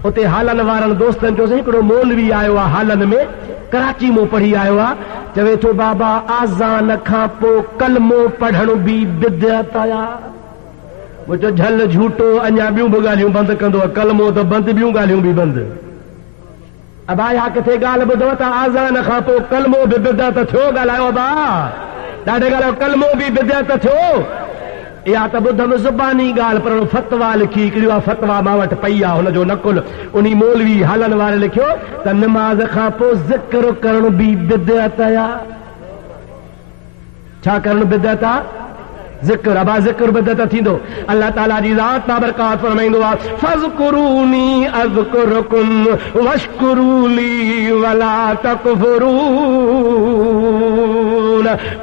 उते हालनि वारनि दोस्तनि चयोसि हिकिड़ो मौलवी आयो आहे हालनि में कराची मां पढ़ी आयो आहे चवे थो बाबा आज़ान खां पोइ कलमो पढ़ण बि बिदअत आया मुंहिंजो झल झूठो अञा ॿियूं बि ॻाल्हियूं बंदि कंदो आहे कलमो त बंदि ॿियूं ॻाल्हियूं बि बंदि अब आया किथे ॻाल्हि ॿुधो त आज़ान खां पोइ कलमो बि बिदअत थियो ॻाल्हायो बा ॾाढे ॻाल्हायो कलमो बि बिदअत थियो या त ॿुधमि ज़ुबानी ॻाल्हि पर फतवा लिखी हिकिड़ी आहे फतवा मां वटि पई आहे हुनजो नकुल उन मौलवी हालनि वारे लिखियो त नमाज़ खां पोइ ज़िक्र करण बि बिदअत आहे छा करण बिदअत आहे ज़िक्र अबा ज़िक्र बदत थींदो अल्लाह ताला जी ज़ात बाबरकात फरमाईंदो आहे फज़कुरूनी अज़कुरुकुम वश्कुरूली वला तकफुरून।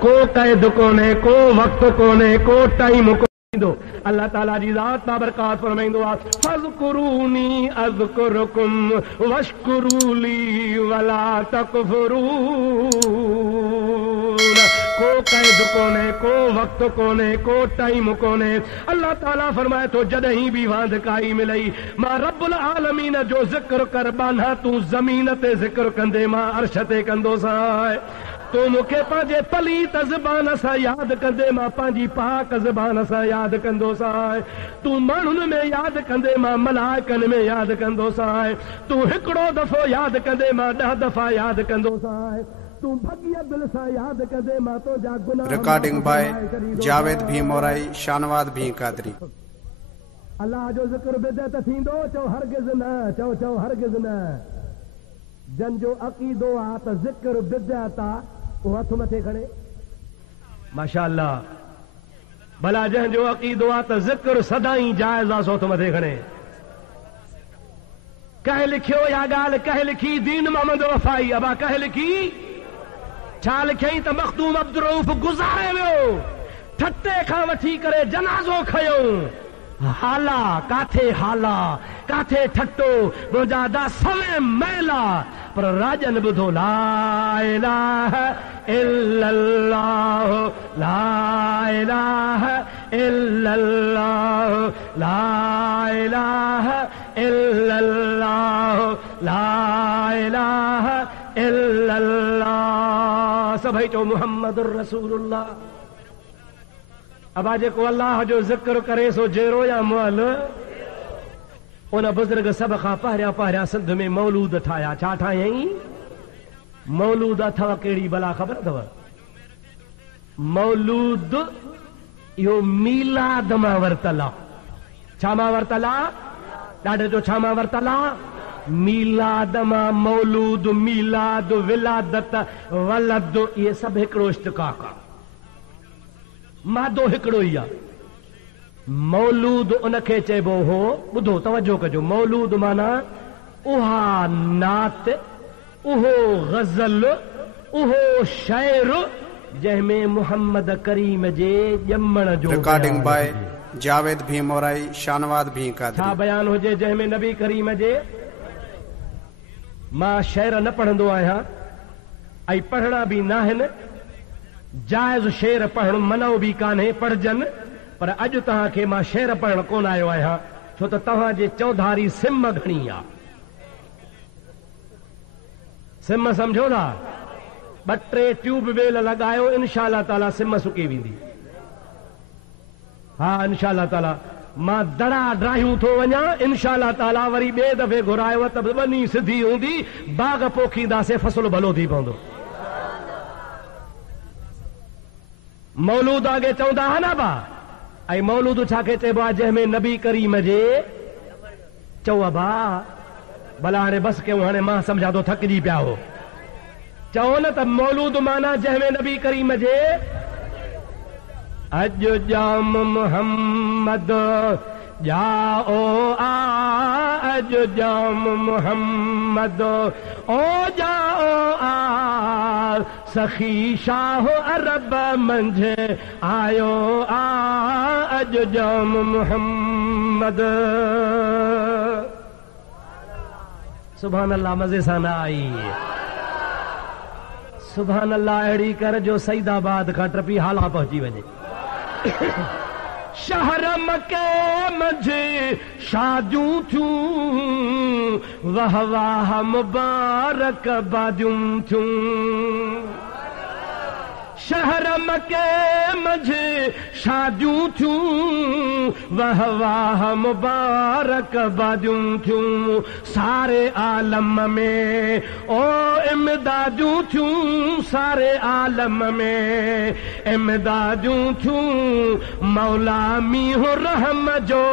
को क़ैद कोने, को वक्त कोने, को टाइम अल्लाह ताला जी ज़ात बाबरकात फरमाईंदो आहे फज़कुरूनी अज़कुरुकुम वश्कुरूली वला तकफुरून। को क़ैद कोने, को वक्त कोने, को टाइम कोने। अल्लाह ताला फरमाए तो जॾहिं बि वांधकाई मिलई मां रब्बुल आलमीन जो ज़िक्र कर बान्हा तूं ज़मीन ते ज़िक्र कंदे मां अर्श ते कंदोसां। तू मूंखे पंहिंजे पलीत ज़बान सां यादि कंदे मां पंहिंजी पाक ज़बान सां यादि कंदोसां। तू माण्हुनि में यादि कंदे मां मलाइकनि में यादि कंदोसां। तू हिकिड़ो दफ़ो यादि कंदे मां 10 दफ़ा यादि कंदोसां। तू भॻीअ दिल सां यादि कंदे मां तुंहिंजा गुनाह। रिकॉर्डिंग बाय जावेद भी मोराई, शानवाद भी कादरी। अल्लाह जो ज़िक्र बिदअत थींदो चओ हरगिज़ न, चओ हरगिज़ न। जन जो अक़ीदो आहे त ज़िक्र बिदअत आहे वो हथ मथे खणे माशाअल्लाह। भला जंहिंजो अक़ीदो आहे त ज़िक्र सदाई जाइज़ आहे सो हथ मथे खणे। कंहिं लिखियो या ॻाल्हि कंहिं लिखी दीन मोहम्मद वफ़ाई अबा कंहिं लिखी छा लिखियईं त मखदूम अब्दुर्रऊफ़ गुज़ारे वियो ठटे खां वठी करे जनाज़ो खयूं। हाला काथे हाला काथे ठट्टो मुंहिंजा दा सवे मैला पर राजन ॿुधो ला इलाहा इल्लल्लाह ला इलाहा इल्लल्लाह ला इलाहा इल्लल्लाह ला इलाहा इल्लल्लाह। सभई चओ मुहम्मदुर रसूलुल्लाह। अबा जेको अल्लाह जो ज़िक्र करे सो जेरो या मुअल उन बुज़ुर्ग सभ खां पहिरियां सिंध में मौलूद ठाहिया। छा ठाहियईं? मौलूद अथव कहिड़ी भला ख़बर अथव? मौलूद इहो मीलाद मां वरितल आहे। छा मां वरितल आहे? ॾाढे जो छा मां वरितल आहे? मीलाद मां। मौलूद, मीलाद, विलादत, वलद इहे सभु हिकिड़ो इश्तिक़ाक़ आहे। मादो हिकिड़ो ई आहे। मौलूद उनखे चइबो हो, ॿुधो तवजो कजो, मौलूद माना उहा नात, उहो गज़ल, उहो शाइर जंहिंमें मुहम्मद करीम जे ॼमण जो। रिकॉर्डिंग बाय जावेद भी मोराई, शानवाद भी कादरी। छा बयान हुजे जंहिंमें नबी करीम जे। मां शेर न पढ़ंदो आहियां ऐं पढ़णा बि न आहिनि। जाइज़ शेर पढ़ण मनो बि कान्हे, पढ़जनि। पर अॼु तव्हांखे मां शेर पढ़ण कोन आयो आहियां छो त तव्हांजे चौधारी सिम घणी आहे। सिम सम्झो था? 2-3 ट्यूब वेल लॻायो इंशा अल्लाह ताला सिम सुकी वेंदी। हा इंशा अल्लाह ताला। मां दड़ा ड्राहियूं थो वञा इंशा अल्लाह ताला। वरी ॿिए दफ़े घुरायो त वञी सिधी हूंदी, बाग़ पोखींदासीं, फसल भलो थी पवंदो। मौलूद अॻे चवंदा हा न बा। ऐं मौलूद छाखे चइबो आहे? जंहिंमें नबी करीम जे। चओ अबा भला हाणे बसि कयूं, हाणे मां सम्झां थो थकिजी पिया हो। चओ न त मौलूद माना जंहिंमें नबी करीम जे। अॼु जाम मुहम्मद जाओ आ, अॼु जाम मुहम्मद ओ जाओ आ, सखी शाह अरब मंझे आयो आ, अॼु जाम मुहम्मद। सुभान अल्लाह। मज़े सां न आई? सुभान अल्लाह। अहिड़ी कर जो सईदाबाद खां टपी हाला पहुची वञे। शहर मके मंझि शादियूं थियूं, वाह वाह मुबारक बादियूं थियूं। शहर मके मंझि शादियूं थियूं, वाह वाह मुबारक बादियूं थियूं। सारे आलम में ओ इमदादियूं थियूं, सारे आलम में इमदादियूं थियूं। मौला मींहुं रहम जो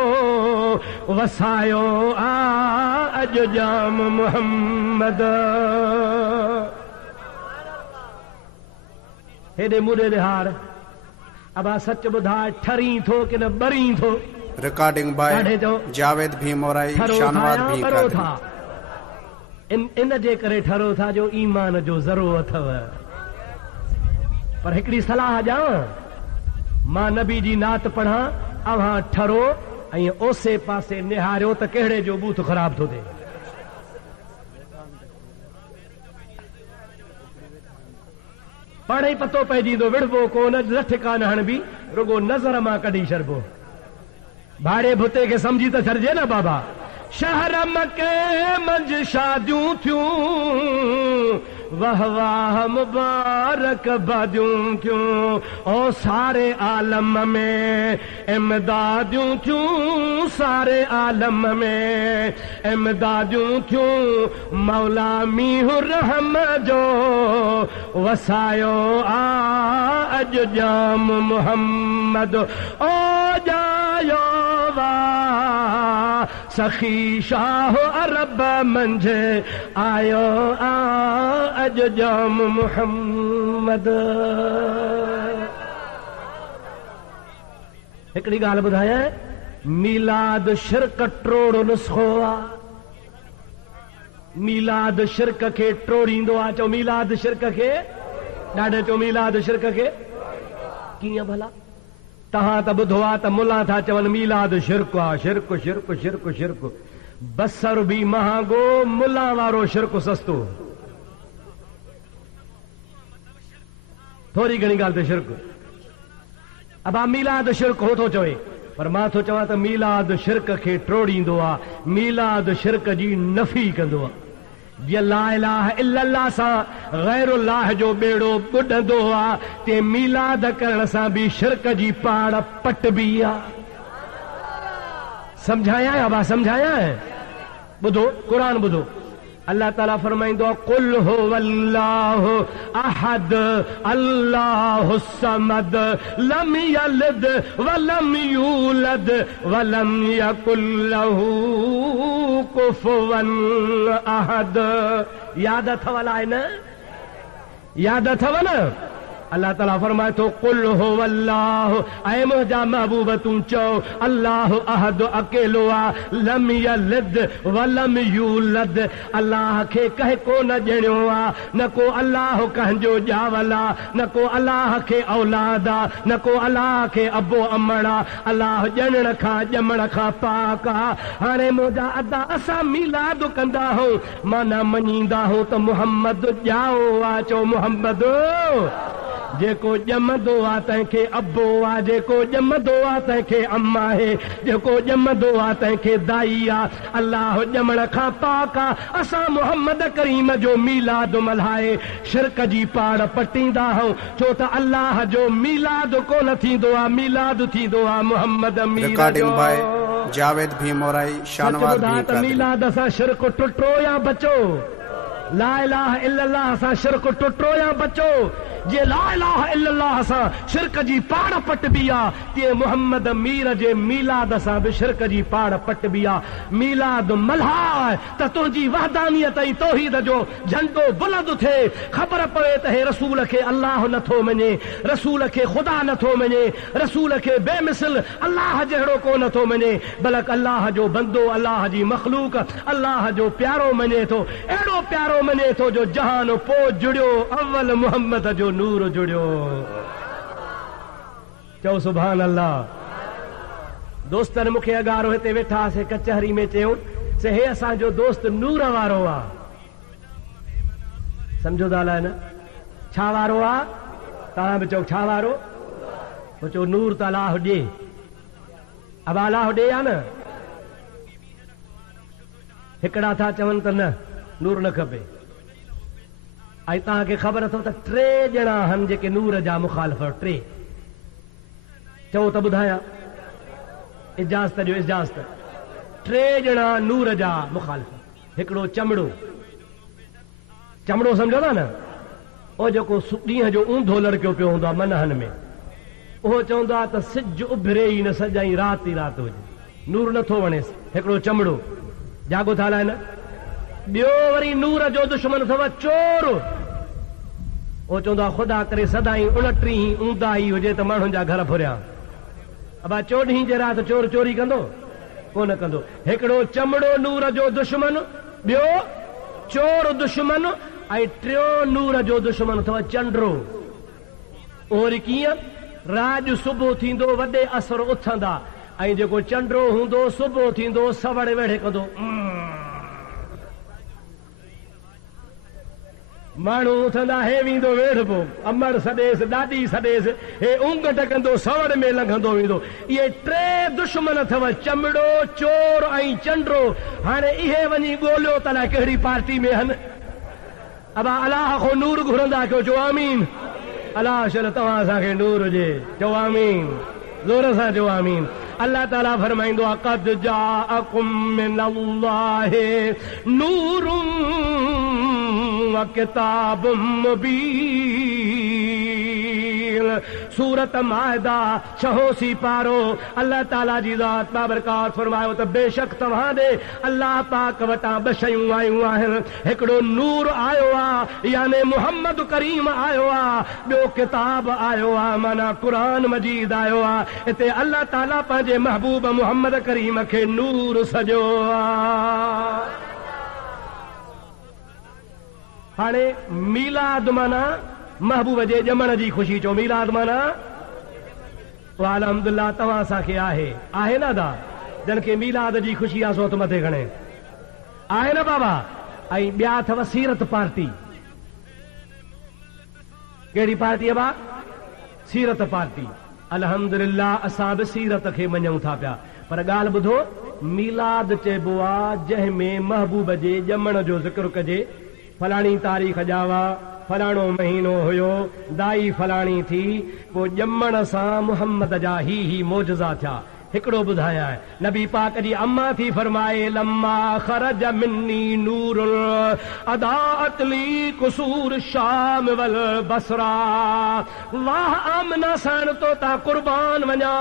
वसायो आ, अॼु जाम मुहम्मद। हेॾे मुॾे हार अबा सच ॿुधा ठरी थो कि न ॿरी थो? रिकॉर्डिंग बाय जावेद भीमोराई शानवाद भी इन जे करे ठरो था जो ईमान जो ज़रो अथव। पर हिकिड़ी सलाह ॾियां, मां नबी जी नात पढ़ा, अव्हां ठरो ऐं ओसे पासे निहारियो त कहिड़े जो बूथ ख़राब थो थिए। पाण ई पतो पइजी थो, विढ़बो कोन, लठ कान हणबी, रुगो नज़र मां कढी छॾिबो। भाड़े भुते खे समझी त छॾिजे न बाबा। शहर मके मंझि शादियूं थियूं, वाह वाह मुबारक बादियूं थियूं, ओ सारे आलम में इमदादियूं थियूं, सारे आलम में इमदादियूं थियूं। मौला मीहु रहम जो वसायो आ अॼु जाम मुहम्मद, ओ जायो वा सखी शाह अरब मंझि आयो आ अॼु जाम मुहम्मद। हिकिड़ी ॻाल्हि ॿुधायां, मीलाद शिरक ट्रोड़ो नुस्ख़ो आहे। मीलाद शिरक खे ट्रोड़ींदो आहे। चओ मीलाद शिरक खे, ॾाढे चओ मीलाद शिरक खे। कीअं भला? तव्हां त ॿुधो आहे त मुला था चवनि मीलाद शिरक आहे, शिरक शिरक शिरक शिरक। बसर बि महांगो, मुला वारो शिरक सस्तो। थोरी घणी ॻाल्हि ते शिरक। अबा मीलाद शिरक हो थो चवे, पर मां थो चवां त मीलाद शिरक खे ट्रोड़ींदो आहे, मीलाद शिरक जी नफ़ी कंदो आहे। जीअं ला इलाहा इल्लल्लाह सां गैरुल्लाह जो बेड़ो ॿुॾंदो आहे, ते मीलाद करण सां बि शिरक जी पाड़ पटबी आहे। समझाया अबा, समझाया? ॿुधो क़ुरान ॿुधो। अल्लाह ताला फरमाईंदो आहे, कुल हुवल्लाहु अहद अल्लाहु समद लम यलिद वलम यूलद वलम यकुल लहू कुफुवन अहद। याद अथव आहे न? याद अथव न? अल्लाह ताला फरमाए थो, कुल हुवल्लाहु, ऐ मुंहिंजा महबूब तूं चओ अल्लाह अहद अकेलो आहे, लम यलिद वलम यूलद, अल्लाह खे कंहिं कोन ॼणियो आहे, न को अल्लाह कंहिंजो ॼावल आहे, न को अल्लाह खे औलाद आहे, न को अल्लाह खे अबो अमण आहे। अल्लाह ॼणण खां ॼमण खां पाक आहे। हाणे मुंहिंजा अदा असां मीलाद कंदा आहियूं, माना मञींदा आहियूं त मुहम्मद ॼाओ आहे। चओ मुहम्मद। जेको ॼमंदो आहे तंहिंखे अबो आहे, जेको ॼमंदो आहे तंहिंखे अम्मा आहे, जेको ॼमंदो आहे तंहिंखे दाई आहे। अल्लाह ॼमण खां पाक आहे। असां मुहम्मद करीम जो मीलाद मल्हाए शिरक जी पाड़ पटींदा आहियूं, छो त अल्लाह जो मीलाद कोन थींदो आहे, मीलाद थींदो आहे मुहम्मद मीर जो। जावेद भीमोराई शानवाद भी। मीलाद सां शिरक टुटो या बचो? ला इलाहा इल्लल्लाह सां शिरक टुटो या बचो? जे ला इलाहा इल्लल्लाह सां शिरक जी पाड़ पटबी आहे, तीअं मुहम्मद मीर जे मीलाद सां बि शिरक जी पाड़ पटबी आहे। मीलाद मल्हाए त तुंहिंजी वहदानियत ऐं तौहीद जो झंडो बुलंद थिए, ख़बर पवे त हे रसूल खे अल्लाह नथो मञे, रसूल खे ख़ुदा नथो मञे, रसूल खे बेमिसल अल्लाह जहिड़ो को नथो मञे, बल्कि अल्लाह जो बंदो, अल्लाह जी मखलूक, अल्लाह जो प्यारो मञे थो, अहिड़ो प्यारो मञे थो जो जहान पोइ जुड़ियो अव्वल मुहम्मद जो नूर जुड़ियो। चओ सुभान अल्लाह। दोस्तनि मूंखे अगारो हिते वेठासीं कचहरी में चयो से हे असांजो दोस्त नूर वारो आहे। सम्झो था न? छा वारो आहे? तव्हां बि चओ छा वारो? चओ नूर त अलाह ॾे। अब अलाह ॾे आहे न? हिकिड़ा था चवनि त न नूर न खपे, ऐं तव्हांखे ख़बर अथव त 3 ॼणा आहिनि जेके नूर जा मुखालिफ़। 3 चओ त ॿुधायां, इजाज़त ॾियो इजाज़त। 3 ॼणा नूर जा मुखालिफ़। हिकिड़ो चमड़ो, चमड़ो सम्झो था न? उहो जेको ॾींहं जो ऊंधो लड़कियो पियो हूंदो आहे मनहनि में, उहो चवंदो आहे त सिज उभरे ई न सजाई राति ई राति हुजे, नूर नथो वणेसि। हिकिड़ो चमड़ो, जागो था हलाए न? ॿियो वरी नूर जो दुश्मन अथव चोर। वो चवंदो आहे ख़ुदा करे सदाई 29 ऊंदा ई हुजे त माण्हुनि जा घर फुरिया। अबा 14 जे राति चोर चोरी कंदो कोन कंदो। हिकिड़ो चमड़ो नूर जो दुश्मन, ॿियो चोर दुश्मन, ऐं टियों नूर जो दुश्मन अथव चंड्रो। और कीअं राॼ सुबुह थींदो वॾे असर उथंदा, ऐं जेको चंड्रो हूंदो सुबुह थींदो सवड़ वेड़े कंदो। माण्हू उथंदा, हे वेंदो वेड़बो, अमर सॾेसि ॾाॾी सॾेसि, हे ऊंघ टकंदो सवड़ में लंघंदो वेंदो। इहे टे दुश्मन अथव, चमड़ो, चोर ऐं चंड्रो। हाणे इहे वञी ॻोल्हियो त अलाए कहिड़ी पार्टी में आहिनि। अबा अलाह खो नूर घुरंदा कयो, चओ आमीन। अलाह शल तव्हां असांखे नूर हुजे, चओ आमीन, ज़ोर सां चओ आमीन। अल्लाह ताला फरमाईंदो आहे क़द जाअकुम मिनल्लाहि नूरुम व किताबुम मुबीन। सूरत माइदा 6 पारो। अल्लाह ताला जी ज़ात बाबरकात फरमायो त बेशक तव्हां ॾे अल्लाह पाक वटां 2 शयूं आयूं आहिनि। हिकिड़ो नूर आयो आहे याने मुहम्मद करीम आयो आहे, ॿियो किताब आयो आहे माना क़ुरान मजीद आयो आहे। हिते अल्लाह ताला पंहिंजे महबूब मुहम्मद करीम खे नूर सॼो आहे। हाणे मीलाद माना महबूब जे ॼमण जी ख़ुशी, चओ मीलाद माना अल्हम्दुलिल्लाह तव्हां असांखे आहे न दा, जन खे मीलाद जी ख़ुशी आहे सो त मथे खणे आहे न बाबा। ऐं ॿिया अथव सीरत पार्टी। कहिड़ी पार्टी आहे बा? सीरत पार्टी। अल्हम्दुलिल्लाह असां बि सीरत खे मञूं था पिया, पर ॻाल्हि ॿुधो, मीलाद चइबो आहे जंहिंमें महबूब जे ॼमण जो ज़िक्र कजे। फलाणी तारीख़ ॼावा, फलाणो महीनो हुयो, दाई फलाणी थी, पोइ ॼमण सां मुहम्मद जा ही मोजज़ा थिया। हिकिड़ो ॿुधाया आहे, नबी पाक जी अम्मा थी फरमाए लम्मा ख़रज मिन्नी नूर अदाअत ली कुसूर शाम वल बसरा। वाह आमना साण तो ता कुर्बान वञा।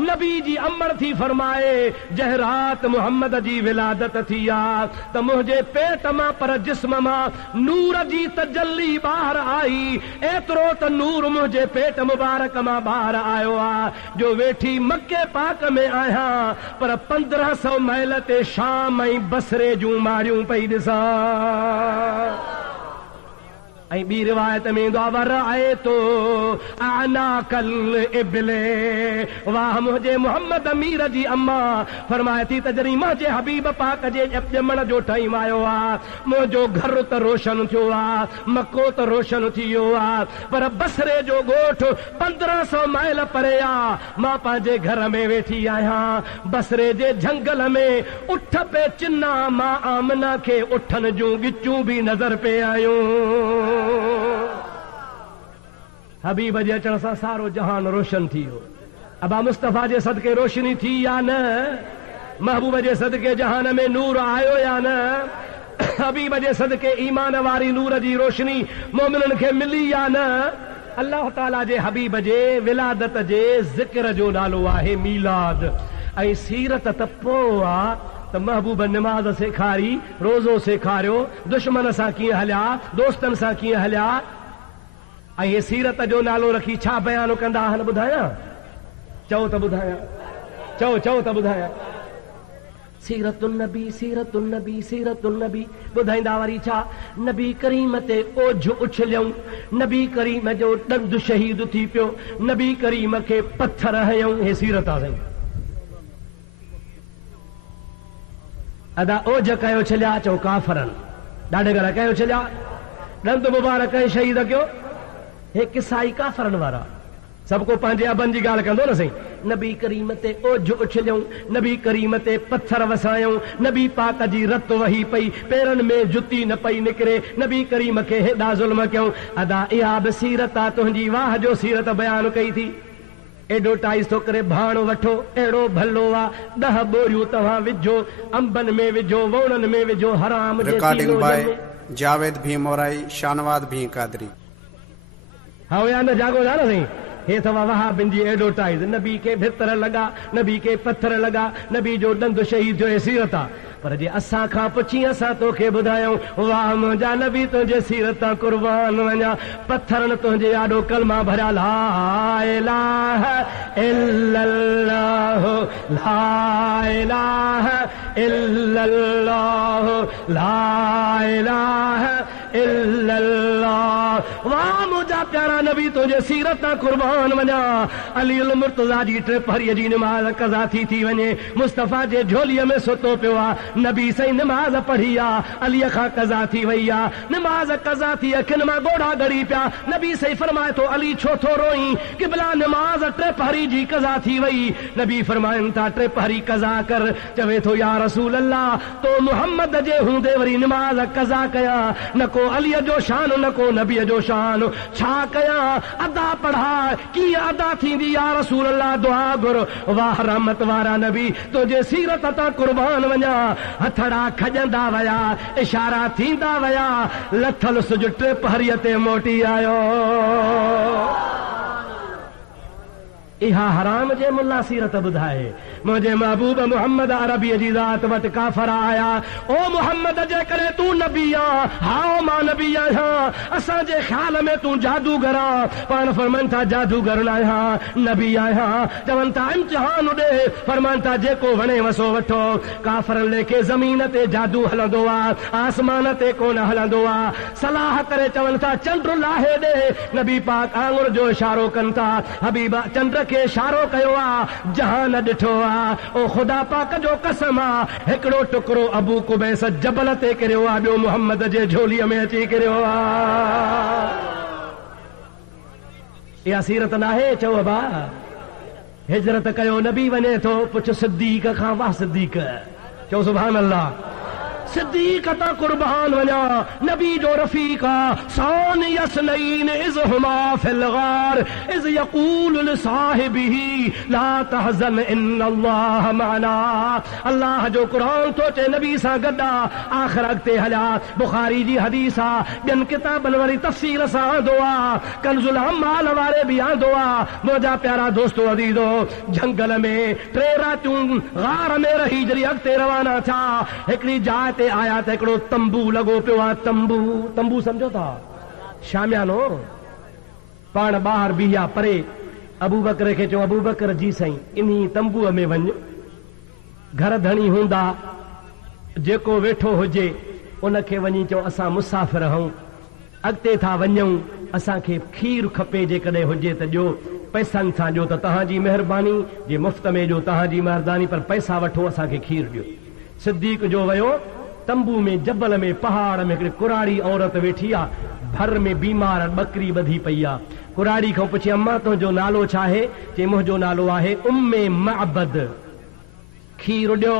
नबी जी अमर थी फरमाए जंहिं रात मुहम्मद जी विलादत थी आहे त मुंहिंजे पेट मां पर जिस्म मां नूर जी तजल्ली ॿाहिरि आई। एतिरो त नूर मुंहिंजे पेट मुबारक मां ॿाहिरि आयो आहे जो वेठी मके पाक में आहियां, पर 1500 मैल ते शाम ऐं बसरे जूं मारियूं पई ॾिसां। ऐं ॿी रिवायत में ईंदो आहे वर आहे तो आना कल इबले। वाह मुंहिंजे मोहम्मद अमीर जी अम्मा फरमाए थी त जॾहिं मुंहिंजे हबीब पाक जे ॼमण जो टाइम आयो आहे, मुंहिंजो घर त रोशन थियो आहे, मको त रोशन थी वियो आहे, पर बसरे जो ॻोठ 1500 मैल परे आहे। मां पंहिंजे घर में वेठी आहियां, बसरे जे झंगल में उठ पे चिन्ना, मां आमना खे उठनि जूं गिचूं बि नज़र पे आयूं। हबीब जे अचण सां सारो जहान रोशन थी वियो। अबा मुस्तफ़ा जे सदके रोशनी थी या न? महबूब जे सदके जहान में नूर आयो या न? हबीब जे सदके ईमान वारी नूर जी रोशनी मोमिननि खे मिली या न? अल्लाह ताला जे हबीब जे विलादत जे ज़िक्र जो नालो आहे मीलाद। ऐं सीरत त पोइ आहे त महबूब निमाज़ सेखारी, रोज़ो सेखारियो, दुश्मन सां कीअं हलिया, दोस्तनि सां कीअं हलिया। ऐं हे सीरत जो नालो रखी छा बयानु कंदा आहिनि ॿुधायां? चओ त ॿुधायां, चओ त ॿुधायां। सीरतुन नबी, सीरतुन नबी, सीरतुन नबी। ॿुधाईंदा वरी छा? नबी करीम ते ओझ उछलियऊं, नबी करीम जो ॾंदु शहीद थी पियो, नबी करीम खे पत्थर हयऊं। हे सीरत आहे। अदा ओझ कयो छलिया, चओ काफ़रनि, ॾाढे घर कयो छलिया, ॾंद मुबारक शहीद कयो। हे किसाई काफ़रनि वारा, सभु को पंहिंजे अबनि जी ॻाल्हि कंदो न साईं। नबी करीम ते ओझ उछलियऊं, नबी करीम ते पत्थर वसायूं, नबी पाक जी रत वही पई, पेरनि में जुती न पई निकिरे, नबी करीम खे हेॾा ज़ुल्म कयूं। अदा इहा बि सीरत आहे तुंहिंजी, वाह जो सीरत बयानु कई थी। एडो टाइस थो करे भाण वठो, अहिड़ो भलो आहे, 10 बोरियूं तव्हां विझो, अंबनि में विझो, वोणनि में विझो, हराम जे रिकॉर्डिंग बाय जावेद भीम मोराई, शानवाद भी कादरी। हाँ या न जागो था न साईं। हे अथव वहाबिन जी एडवर्टाइज, नबी के भितर लॻा, नबी के पत्थर लॻा, नबी जो ॾंद शहीद थियो। सीरत आहे। पर जे असां खां पुछी असां तोखे ॿुधायूं वाह मुंहिंजा नबी तुंहिंजे सीरत तां कुर्बान वञा पत्थरनि तुंहिंजे आॾो कलमा भरिया ला इलाहा इल्लल्लाह ला इलाहा इल्लल्लाह ला इलाहा इल्लल्लाह वाह मुंहिंजा प्यारा नबी तुंहिंजे सीरत तां कुर्बान वञा अली अल मुर्तज़ा जी टे पहरीअ जी निमाज़ क़ज़ा थी वञे मुस्तफ़ा जे झोलीअ में सुतो पियो आहे नबी सही निमाज़ पढ़ी आहे अलीअ खां क़ज़ा थी वई आहे निमाज़ क़ज़ा थी अखियुनि मां ॻोढ़ा ॻड़ी पिया नबी सही फरमाए थो अली छो थो रोई क़िबला निमाज़ टे पहरी जी क़ज़ा थी वई नबी फरमाइनि था टे पहरी क़ज़ा कर चवे थो या रसूल अल्लाह तो मुहम्मद जे हूंदे वरी निमाज़ क़ज़ा कया न को अलीअ जो शान न को नबीअ जो शान छा कया अदा पढ़ा कीअं अदा थींदी या रसूल अल्लाह दुआ घुर वाह रहमत वारा नबी तुंहिंजे सीरत तां कुर्बान वञा हथड़ा खजंदा वया इशारा थींदा वया लथल सुज टे पहरीअ ते मोटी आयो इहा हराम जे मुल्ला सीरत ॿुधाए मुंहिंजे महबूब मुहम्मद अरबीअ जी ज़ात वटि काफ़र आया ओ मुहम्मद जे करे तूं नबी आ हाओ मां नबी आहियां असांजे ख़्याल में तूं जादूगर आ पाण फरमाइनि था जादूगर न आहियां नबी आहियां चवनि था इम्तिहान ॾे फरमाइनि था जेको वणे वसो वठो काफ़रनि लेखे ज़मीन ते जादू हलंदो आहे आसमान ते कोन हलंदो आहे सलाह करे चवनि था चंड लाहे ॾे नबी पाक आंगुर जो इशारो कनि था हबीब चंड खे इशारो कयो आहे जहान ॾिठो आहे ओ खुदा पाक जो कसम आहे हिकिड़ो टुकड़ो अबू कुबैस जबल ते किरियो आहे ॿियो मुहम्मद जे झोलीअ में अची किरियो आहे इहा सीरत नाहे चओ बा हिजरत कयो नबी वञे थो पुछ सिद्दीक़ खां वाह सिद्दीक़ चओ सुभान अल्लाह सिद्दीक़ तां कुर्बान वञा नबी जो रफ़ीक़ा सान यसनईन इज़ हुमा फिल गार इज़ यक़ूल लिसाहिबिही ला तहज़न इन्नल्लाह मअना अल्लाह जो क़ुरान तो चे नबी सां गॾु आख़िर अॻिते हलिया बुखारी जी हदीस आहे ॿियनि किताबनि वरी तफ़सील सां आंदो आहे कंज़ुल अम्माल वारे बि आंदो आहे मुंहिंजा प्यारा दोस्तो अज़ीज़ो झंगल में टे रातियूं गार में रही जॾहिं अॻिते रवाना थिया हिकिड़ी जाइ ते आया त हिकिड़ो तंबू लॻो पियो आहे तंबू सम्झो था शामियानो पाण ॿाहिरि बीहा परे अबू बकर खे चयो अबू बकर जी साईं इन्ही तंबूअ में वञ घर धणी हूंदा जेको वेठो हुजे उनखे वञी चओ असां मुसाफ़िर आहियूं अॻिते था वञूं असांखे खीर खपे जेकॾहिं हुजे त ॾियो पैसनि सां ॾियो त तव्हांजी महिरबानी जे मुफ़्त में ॾियो तव्हांजी महिरबानी पर पैसा वठो असांखे खीर ॾियो सिद्दीक़ जो वियो तंबू में जबल में पहाड़ में हिकिड़ी कुराड़ी औरत वेठी आहे भर में बीमार बकरी ॿधी पई आहे कुराड़ी खां पुछी अम्मा तुंहिंजो नालो छा आहे चई मुंहिंजो नालो आहे उम्मे मअबद खीर ॾियो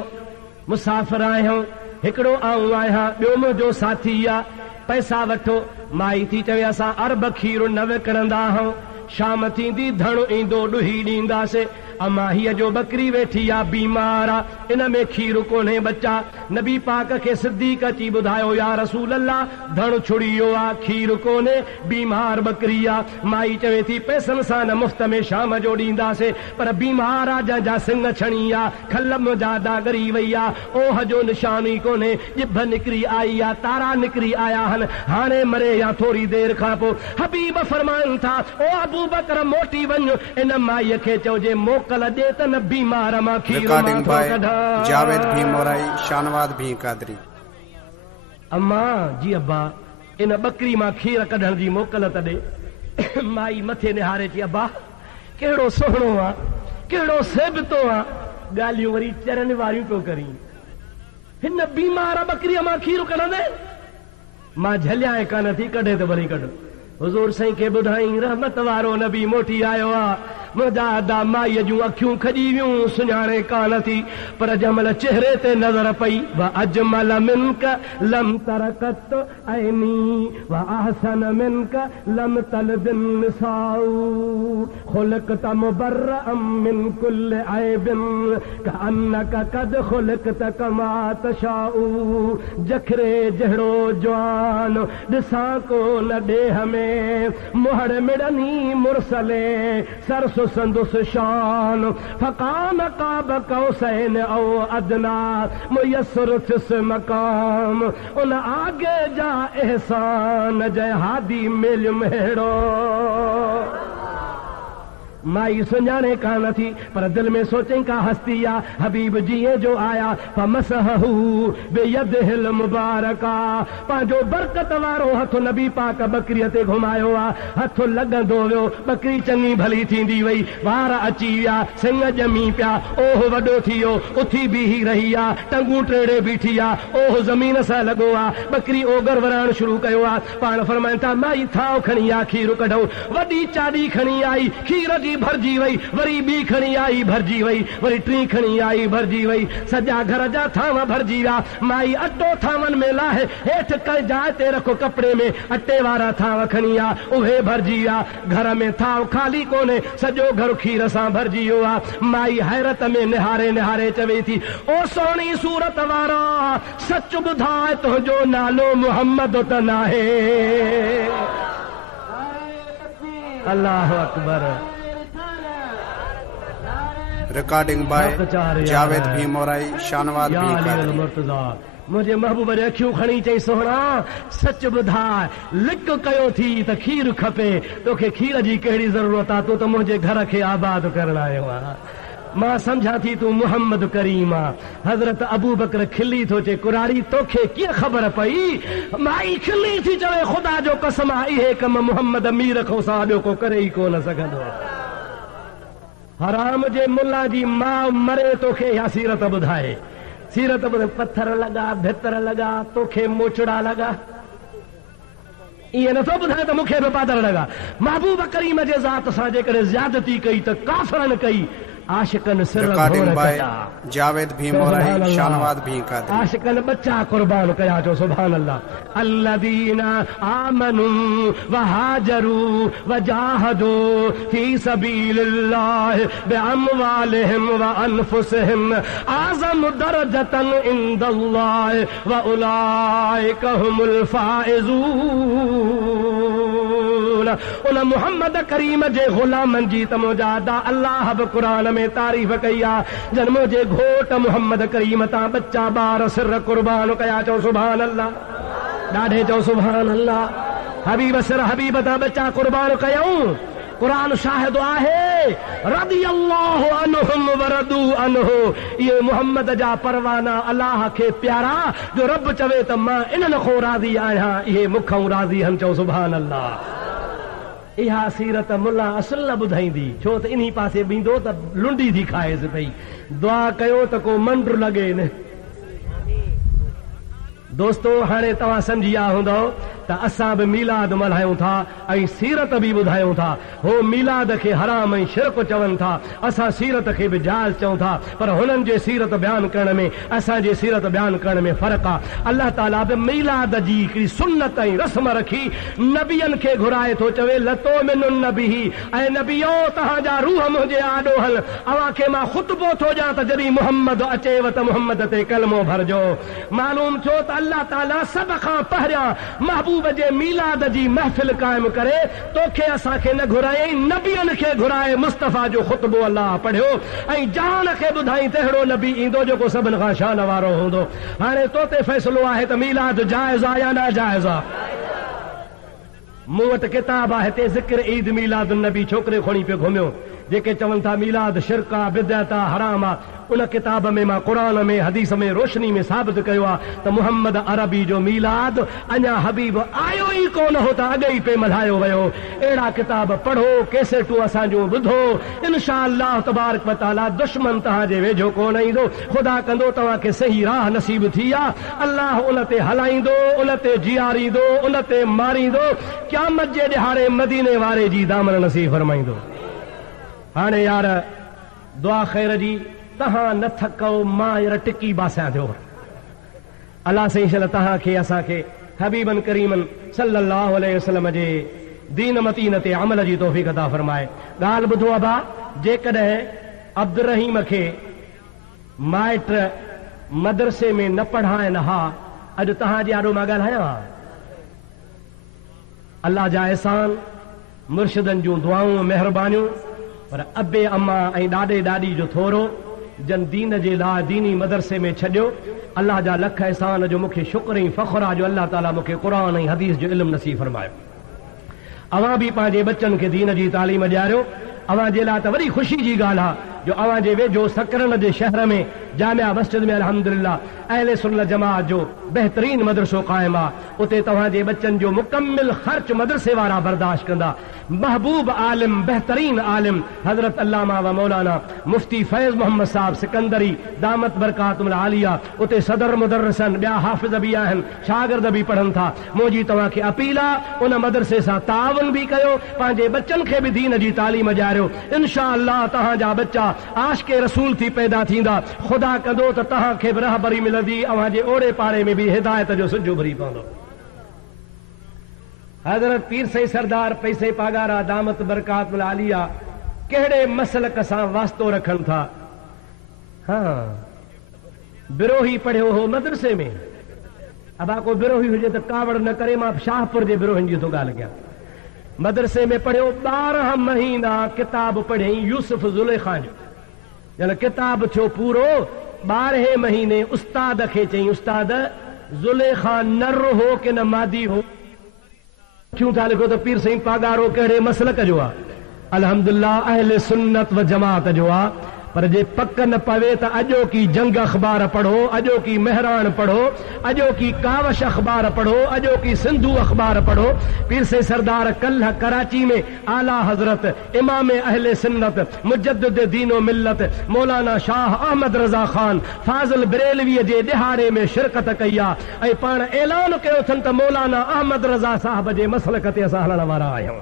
मुसाफ़िर आहियूं हिकिड़ो आऊं आहियां ॿियो मुंहिंजो साथी आहे पैसा वठो माई थी चवे असां अरब खीर न विकिणंदा आहियूं शाम थींदी धण ईंदो ॾुही ॾींदासीं अम्मा हीअ जो बकरी वेठी आहे बीमार आहे इन में खीर कोन्हे बच्चा नबी पाक खे सिद्दीक़ अची ॿुधायो या रसूल अल्लाह धण छुड़ी वियो आहे खीर कोन्हे बीमार बकरी आहे माई चवे थी पैसनि सां न मुफ़्त में शाम जो ॾींदासीं पर बीमार आहे जंहिंजा सिंग छणी आहे खलम जा दागरी वई आहे ओह जो निशान ई कोन्हे ॼिभ निकिरी आई आहे तारा निकिरी आया आहिनि हाणे मरे या थोरी देरि खां पोइ हबीब फरमाइनि था ओ अबू बकर मोटी वञ इन माईअ खे चइजे मोकल ॾे त न बीमार मां खीर रिकॉर्डिंग बाय जावेद भी मोराई शानवाद भी कादरी अम्मा जी अब्बा इन बकरी मां खीर कढण जी मोकल त ॾे माई मथे निहारे थी अब्बा कहिड़ो सुहिणो आहे कहिड़ो सेबतो आहे ॻाल्हियूं वरी चरनि वारियूं पियो करी हिन बीमार बकरीअ मां खीर कढंदे मां झलियां कान थी कढे त भली कढ हुज़ूर साईं खे ॿुधाई रहमत वारो नबी मोटी आयो आहे मुंहिंजा अदा माईअ जूं अखियूं खॼी वियूं सुञाणे कान थी पर जंहिंमहिल चेहरे ते नज़र पई व अजमल मिनक लम तरकत ऐनी व अहसन मिनक लम तलदिन निसाउ खुलकत मुबर्रअम मिन कुल ऐबिन कअन्नक कद खुलकत कमा तशाउ जखरे जहिड़ो जवान ॾिसां को न ॾेह में मुहड़ मिड़नी मुरसले सरस संदुस शान फकान काब कौसैन औ अदना मुयस्सर थिस मकाम उन आगे जा एहसान जय हादी मिल मेड़ो माई सुञाणे कान थी पर दिल में सोचें का हस्ती आ हबीब जीअं जो आया फमसहू बियदिहिल मुबारका पंहिंजो बरकत वारो हथ नबी पाक बकरीअ ते घुमायो आ हथ लॻंदो वियो बकरी चङी भली थींदी वई वार अची विया सिंग ॼमी पिया ओह वॾो थी वियो उथी बीही रही आ टंगूं टेड़े बीठी आ ओह ज़मीन सां लॻो आ बकरी ओगर वराइण शुरू कयो आ पाण फरमाइनि था माई थाव खणी आ खीर कढो वॾी चाॾी खणी आई खीर जी भरजी वई वरी ॿी खणी आई भरजी वई वरी टी खणी आई भरजी वई सॼा घर जा थाव भरजी विया माई अटो थावनि में लाहे हेठि कंहिं जाइ ते रखो कपिड़े में अटे वारा थाव खणी आ उहे भरजी विया घर में थाव ख़ाली कोन्हे सॼो घर खीर सां भरजी वियो आहे माई हैरत में निहारे निहारे चवे थी ओ सोणी सूरत वारा सच ॿुधाए तुंहिंजो नालो मुहम्मद त नाहे अल्लाह अकबर रिकॉर्डिंग बाय जावेद भीमोराई शानवाद भी मुझे महबूब ने अखियूं खणी चई सोहणा सच ॿुधाए लिक कयो थी त खीर खपे तोखे खीर जी कहिड़ी ज़रूरत आहे तूं त मुंहिंजे घर खे आबाद करण आयो आहे मां समझां थी तूं मुहम्मद करीम आ हज़रत अबू बकर खिली थो चे कुरारी तोखे कीअं ख़बर पई माई खिली थी चवे ख़ुदा जो कसम आहे इहे कम मुहम्मद मीर खां सां ॿियो को करे ई कोन सघंदो हराम जे मुल्ला जी मां मरे तोखे इहा सीरत ॿुधाए सीरत पत्थर लॻा भितर लॻा तोखे मोचड़ा लॻा ईअं नथो ॿुधाए त मूंखे बि पादर लॻा महबूब करीम जे ज़ात सां जेकॾहिं ज़्यादती कई त काफ़रनि कई आशिकन सिर जावेद भीमोराई शानवाद भी का आशिकन बच्चा कुर्बान कया जो सुभान अल्लाह अल्लदीना आमनू व हाजरू व जाहदू फी सबीलिल्लाह बिअमवालिहिम व अनफुसिहिम आज़म दरजतन इंदल्लाह व उलाइका हुमुल फाइजून उन मुहम्मद करीम जे गुलामन जी तमोजादा अल्लाह बि कुरान में तारीफ़ कई आहे जन मुंहिंजे घोट मुहम्मद करीम तां बच्चा ॿार सिर कुर्बान कया चओ सुभान अल्लाह ॾाढे चओ सुभान अल्लाह हबीब सिर हबीब तां बच्चा कुर्बान कयऊं कुरान शाहिद आहे रदी अल्लाह अन्हुम वरदू अन्हु ये मुहम्मद जा परवाना अल्लाह खे प्यारा जो रब चवे त मां इन्हनि खां राज़ी आहियां इहे मूंखां राज़ी आहिनि चओ सुभान अल्लाह इहा सीरत मुल्ला असुल ॿुधाईंदी छो त इन्ही पासे बींदो त लुंडी थी खाएसि पई दुआ कयो त को मंड लॻे न दोस्तो हाणे तव्हां सम्झी विया हूंदव त असां बि मीलाद मल्हायूं था ऐं सीरत बि ॿुधायूं था हो मीलाद खे हराम ऐं शिरक चवनि था असां सीरत खे बि जाइज़ चऊं था पर हुननि जे सीरत बयानु करण में असांजे सीरत बयानु करण में फ़र्क़ु आहे अल्लाह ताला बि मीलाद जी हिकिड़ी सुन्नत ऐं रस्म रखी नबियनि खे घुराए थो चवे लतो मिन नबी ऐं नबियो तव्हांजा रूह मुंहिंजे आॾो हल अव्हां खे मां ख़ुतबो थो ॾियां त जॾहिं मुहम्मद अचेव त मुहम्मद ते कलमो भरजो मालूम थियो त अल्लाह ताला सभ खां पहिरियां महबूब जे मीलाद जी महफ़िल क़ाइम करे तोखे असांखे न घुराई नबियनि खे घुराए मुस्तफ़ा जो ख़ुतबो अल्लाह पढ़ियो ऐं जान खे ॿुधाई तहिड़ो नबी ईंदो जेको सभिनि खां शान वारो हूंदो हाणे तो ते फ़ैसिलो आहे त मीलाद जाइज़ आहे या नाजाइज़ आहे मूं वटि किताब आहे हिते ज़िक्र ईद मीलाद नबी छोकिरे खणी पियो घुमियो जेके चवनि था मीलाद शिरक आहे बिदअत आहे हराम आहे उन किताब में मां क़ुरान में हदीस में रोशनी में साबित कयो आहे त मुहम्मद अरबी जो मीलाद अञा हबीब आयो ई कोन हो त अॻे ई पे मल्हायो वियो अहिड़ा किताब पढ़ो कैसेटूं असांजूं ॿुधो इंशा अल्लाह तबारक व तआला दुश्मन तव्हांजे वेझो कोन ईंदो ख़ुदा कंदो तव्हांखे सही राह नसीब थी आहे अल्लाह उन ते हलाईंदो उन ते जीआरींदो उन ते मारींदो क़यामत जे ॾिहाड़े मदीने वारे जी दामन नसीब फरमाईंदो हाणे यार दुआ ख़ैर जी तव्हां न थको मां हींअर टिकी बासियां थियो अल्लाह साईं शल तव्हांखे असांखे हबीबन करीमन सल्लल्लाहु अलैहि वसल्लम जे दीन मतीन ते अमल जी तौफ़ीक़ अता फरमाए ॻाल्हि ॿुधो अबा जेकॾहिं अब्दुर रहीम खे माइट मदरसे में न पढ़ाइनि हा अॼु तव्हांजे आॾो मां ॻाल्हायां अल्लाह जा एहसान मुर्शिदनि जूं दुआऊं महिरबानियूं पर अबे अम्मा ऐं ॾाॾे ॾाॾी जो थोरो जन दीन जे लाइ दीनी मदरसे में छॾियो। अल्लाह जा लख एहसान जो मूंखे शुक्र ऐं फ़ख्र आहे जो अल्लाह ताला मूंखे क़ुरान ऐं हदीस जो इल्मु नसीब फरमायो। अवां बि पंहिंजे बच्चनि खे दीन जी तालीम ॾियारियो। अवां जे लाइ त वॾी ख़ुशी जी ॻाल्हि आहे जो अवां जे वेझो सकरन जे शहर में जामिया मस्जिद में अल्हम्दुलिल्लाह अहले सुन्नत जमात जो बहितरीन मदरसो क़ाइम आहे। उते तव्हांजे बच्चनि जो मुकम्मिल ख़र्च मदरसे वारा बर्दाश्त कंदा। महबूब आलिम बेहतरीन आलिम हजरत अल्लामा व मौलाना मुफ्ती फैज़ मोहम्मद साहब सिकंदरी दामत बरकातुल आलिया उते सदर मुदर्रिसन ॿिया हाफ़िज़ बि आहिनि, शागिर्द बि पढ़नि था। मुंहिंजी तव्हांखे अपील आहे उन मदरसे सां ताउन बि कयो, पंहिंजे बच्चनि खे बि दीन जी तालीम ॾियारियो। इंशाअल्लाह तव्हांजा बच्चा आशिक़े रसूल थी पैदा थींदा। ख़ुदा कंदो त तव्हांखे बि रहबरी मिलंदी, अव्हांजे ओड़े पाड़े में बि हिदायत जो सिजु भरी पवंदो। हज़रत पीर सई सरदार पैसे पागारा दामत बरकातुल आलिया कहिड़े मसलक सां वास्तो रखनि था। हाँ, बिरोही पढ़ियो हो मदरसे में। अब को बिरोही हुजे त कावड़ न करे, मां शाहपुर जे बिरोहिन जी थो ॻाल्हि कयां। मदरसे में पढ़ियो 12 महीना किताब पढ़ियई यूसुफ ज़ुलेखा जो। जन किताब थियो पूरो 12 महीने उस्ताद खे चई, उस्ताद ज़ुलेखा नर हो कि न मादी हो? क्यों था लिखो तो पीर सही पागारो कहिड़े मसलक जो आहे? अल्हम्दुलिल्लाह अहले सुन्नत व जमात जो आहे। पर जे पक न पवे त अॼो की जंग अख़बार पढ़ो, अॼो की मेहरान पढ़ो, अॼो की कावश अख़बार पढ़ो, अॼो की सिंधु अख़बार पढ़ो। पीर से सरदार कल कराची में आला हजरत इमाम अहले सुन्नत मुजद्दिद दीन व मिल्लत मौलाना शाह अहमद रज़ा खान फाज़िल बरेलवीअ जे ॾिहाड़े में शिरकत कई आहे ऐं पाण ऐलान कयो अथनि त मौलाना अहमद रज़ा साहब जे मसलक ते असां हलण वारा आहियूं।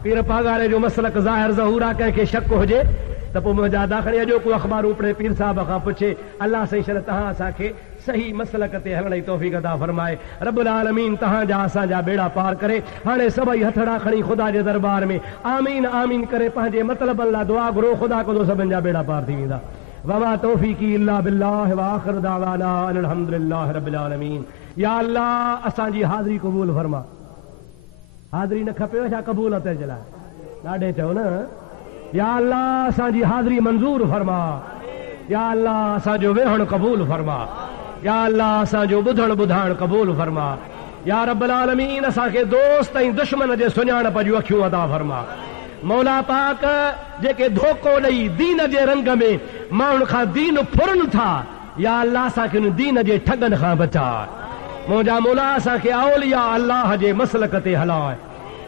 पीर पागारे जो मसलक ज़ाहिर ज़हूर आहे, कंहिंखे शक हुजे त पोइ मुंहिंजा दाख़िले अॼो को अख़बार उपड़े पीर साहब खां पुछे। अल्लाह सही शर तव्हां असांखे सही मसलक ते हलण जी तौफ़ीक़ अता फरमाए। रब्बुल आलमीन तव्हांजा असांजा बेड़ा पार करे। हाणे सभई हथड़ा खणी ख़ुदा जे दरबार में आमीन आमीन करे पंहिंजे मतिलबनि लाइ दुआ घुरो। ख़ुदा कंदो सभिनि जा बेड़ा पार थी वेंदा। वमा तौफ़ीक़ी इल्ला बिल्लाह व आख़िर दावाना अनिल हम्दुलिल्लाहि रब्बिल आलमीन। या अल्लाह असांजी हाज़िरी क़बूल फरमा। हाज़िरी न खपेव छा क़बूलत जे लाइ? ॾाढे चयो न। या अल्लाह असांजी हाज़िरी मंज़ूर फरमा। या अल्लाह असांजो वेहण क़बूल फरमा। या अल्लाह असांजो ॿुधण ॿुधाइण क़बूल फरमा। या रब्बुल आलमीन असांखे दोस्त ऐं दुश्मन जे सुञाणप जूं अखियूं अता फरमा। मौला पाक जेके धोखो ॾेई दीन जे रंग में माण्हुनि खां दीन फुरनि था, या अल्लाह असांखे उन दीन जे ठगनि खां बचा। मुंहिंजा मौला असांखे औलिया अल्लाह जे मसलक ते हलाए।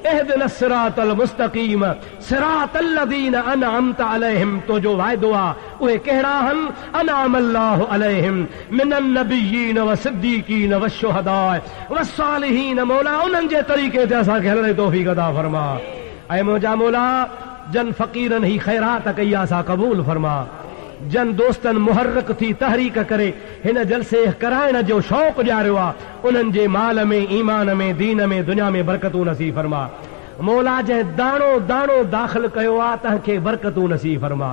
اهدنا الصراط المستقيم صراط الذين انعمت عليهم تو जो वाइदो आहे उहे कहिड़ा आहिनि? انعم الله عليهم من النبيين والصديقين والشهداء والصالحين। मौला उन्हनि जे तरीक़े ते असांखे हलण जी तौफ़ीक़ अता फरमा। ऐं मुंहिंजा मौला जन फ़क़ीरनि ही ख़ैरात कई आहे असां क़बूल फरमा। जन दोस्तन मुहर्रक थी तहरीक करे हिन जलसे कराइण जो शौक़ ॾियारियो आहे, उन्हनि जे माल में, ईमान में, दीन में, दुनिया में बरकतूं नसीब फरमा। मौला जंहिं दाणो दाणो दाख़िल कयो आहे तव्हांखे बरकतूं नसीब फरमा।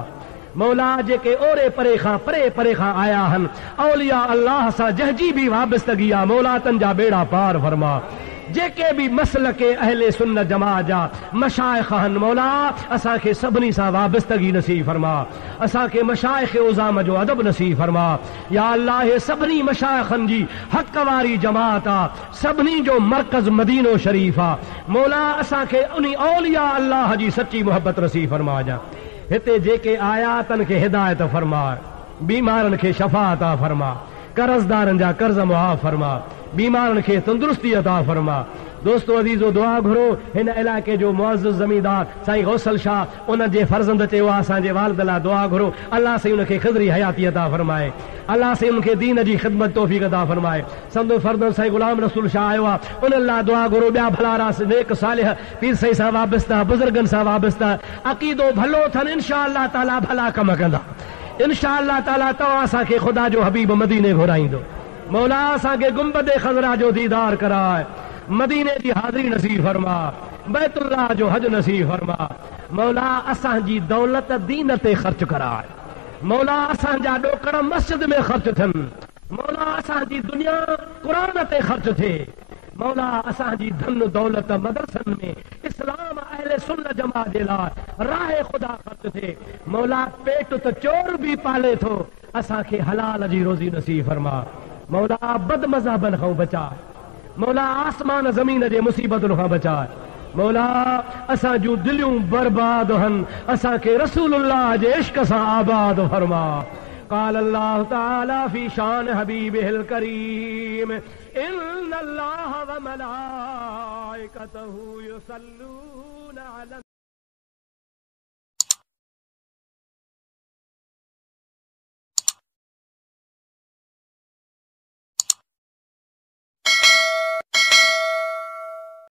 मौला जेके ओरे परे खां आया आहिनि, औलिया अल्लाह सां जंहिंजी बि वाबस्तगी आहे, मौला तन जा बेड़ा पार फरमा। जेके भी मसल के अहले सुन्नत जमात जा मशाइख आहिनि, मौला असांखे सभिनी सां वाबस्तगी नसीब फरमा। असांखे मशाइख उज़ाम जो अदब नसीब फरमा। या अल्लाह हे सभिनी मशाइखनि जी हक़ वारी जमात आहे, सभिनी जो मरकज़ मदीनो शरीफ़ आहे। मौला असांखे उन औलिया अल्लाह जी सच्ची मोहब्बत नसीब फरमा। जा हिते जेके आया तन खे हिदायत फरमा, बीमारनि खे शफ़ा अता फरमा, कर्ज़दारनि जा कर्ज़ मुआफ़ फरमा, बीमारनि खे तंदुरुस्ती अता फरमा। दोस्तो अज़ीज़ो दुआ घुरो हिन इलाइक़े जो मुअज़्ज़िज़ ज़मींदार साईं गौसल शाह उन जे फर्ज़ंद चयो आहे असांजे वालिद लाइ दुआ घुरो, अल्लाह साईं उनखे ख़िज़री हयाती अता फरमाए, अल्लाह साईं उनखे दीन जी ख़िदमत तौफ़ीक़ अता फरमाए। संदो फर्ज़ंद साईं गुलाम रसूल शाह आयो आहे, उन लाइ दुआ घुरो। ॿिया भला रास नेक सालिह पीर साईं सां वाबस्ता, बुज़ुर्गनि सां वाबस्ता, अक़ीदो भलो अथनि, इंशा अल्लाह ताला भला कम कंदा। इंशा अल्लाह ताला तव्हां असांखे ख़ुदा जो हबीब मदीने घुराईंदो। मौला असांखे गुंबद ख़ज़रा जो दीदार कराए, मदीने जी हाज़िरी नसीब फरमा, बैतुल्लाह जो हज नसीब फरमा। मौला असांजी दौलत दीन ते ख़र्च कराए। मौला असांजा ॾोकड़ मस्जिद में ख़र्च थियनि। मौला असांजी दुनिया क़ुरान ते ख़र्च थिए। मौला असांजी धन दौलत मदरसनि में, इस्लाम अहले सुन जमा जे लाइ राह खुदा ख़र्च थे। मौला पेट तो चोर भी पाले थो, असांखे हलाल जी रोज़ी नसीब फरमा। मौला बदमज़हबन खां बचाए, मौला आसमान ज़मीन जे मुसीबतुनि खां बचाए। मौला असां जूं दिलियूं बर्बाद हन, असांखे रसूलुल्लाह जे इश्क सां आबाद फरमा। قال الله تعالى في شان حبيبه الكريم إن الله وملائكته يصلون على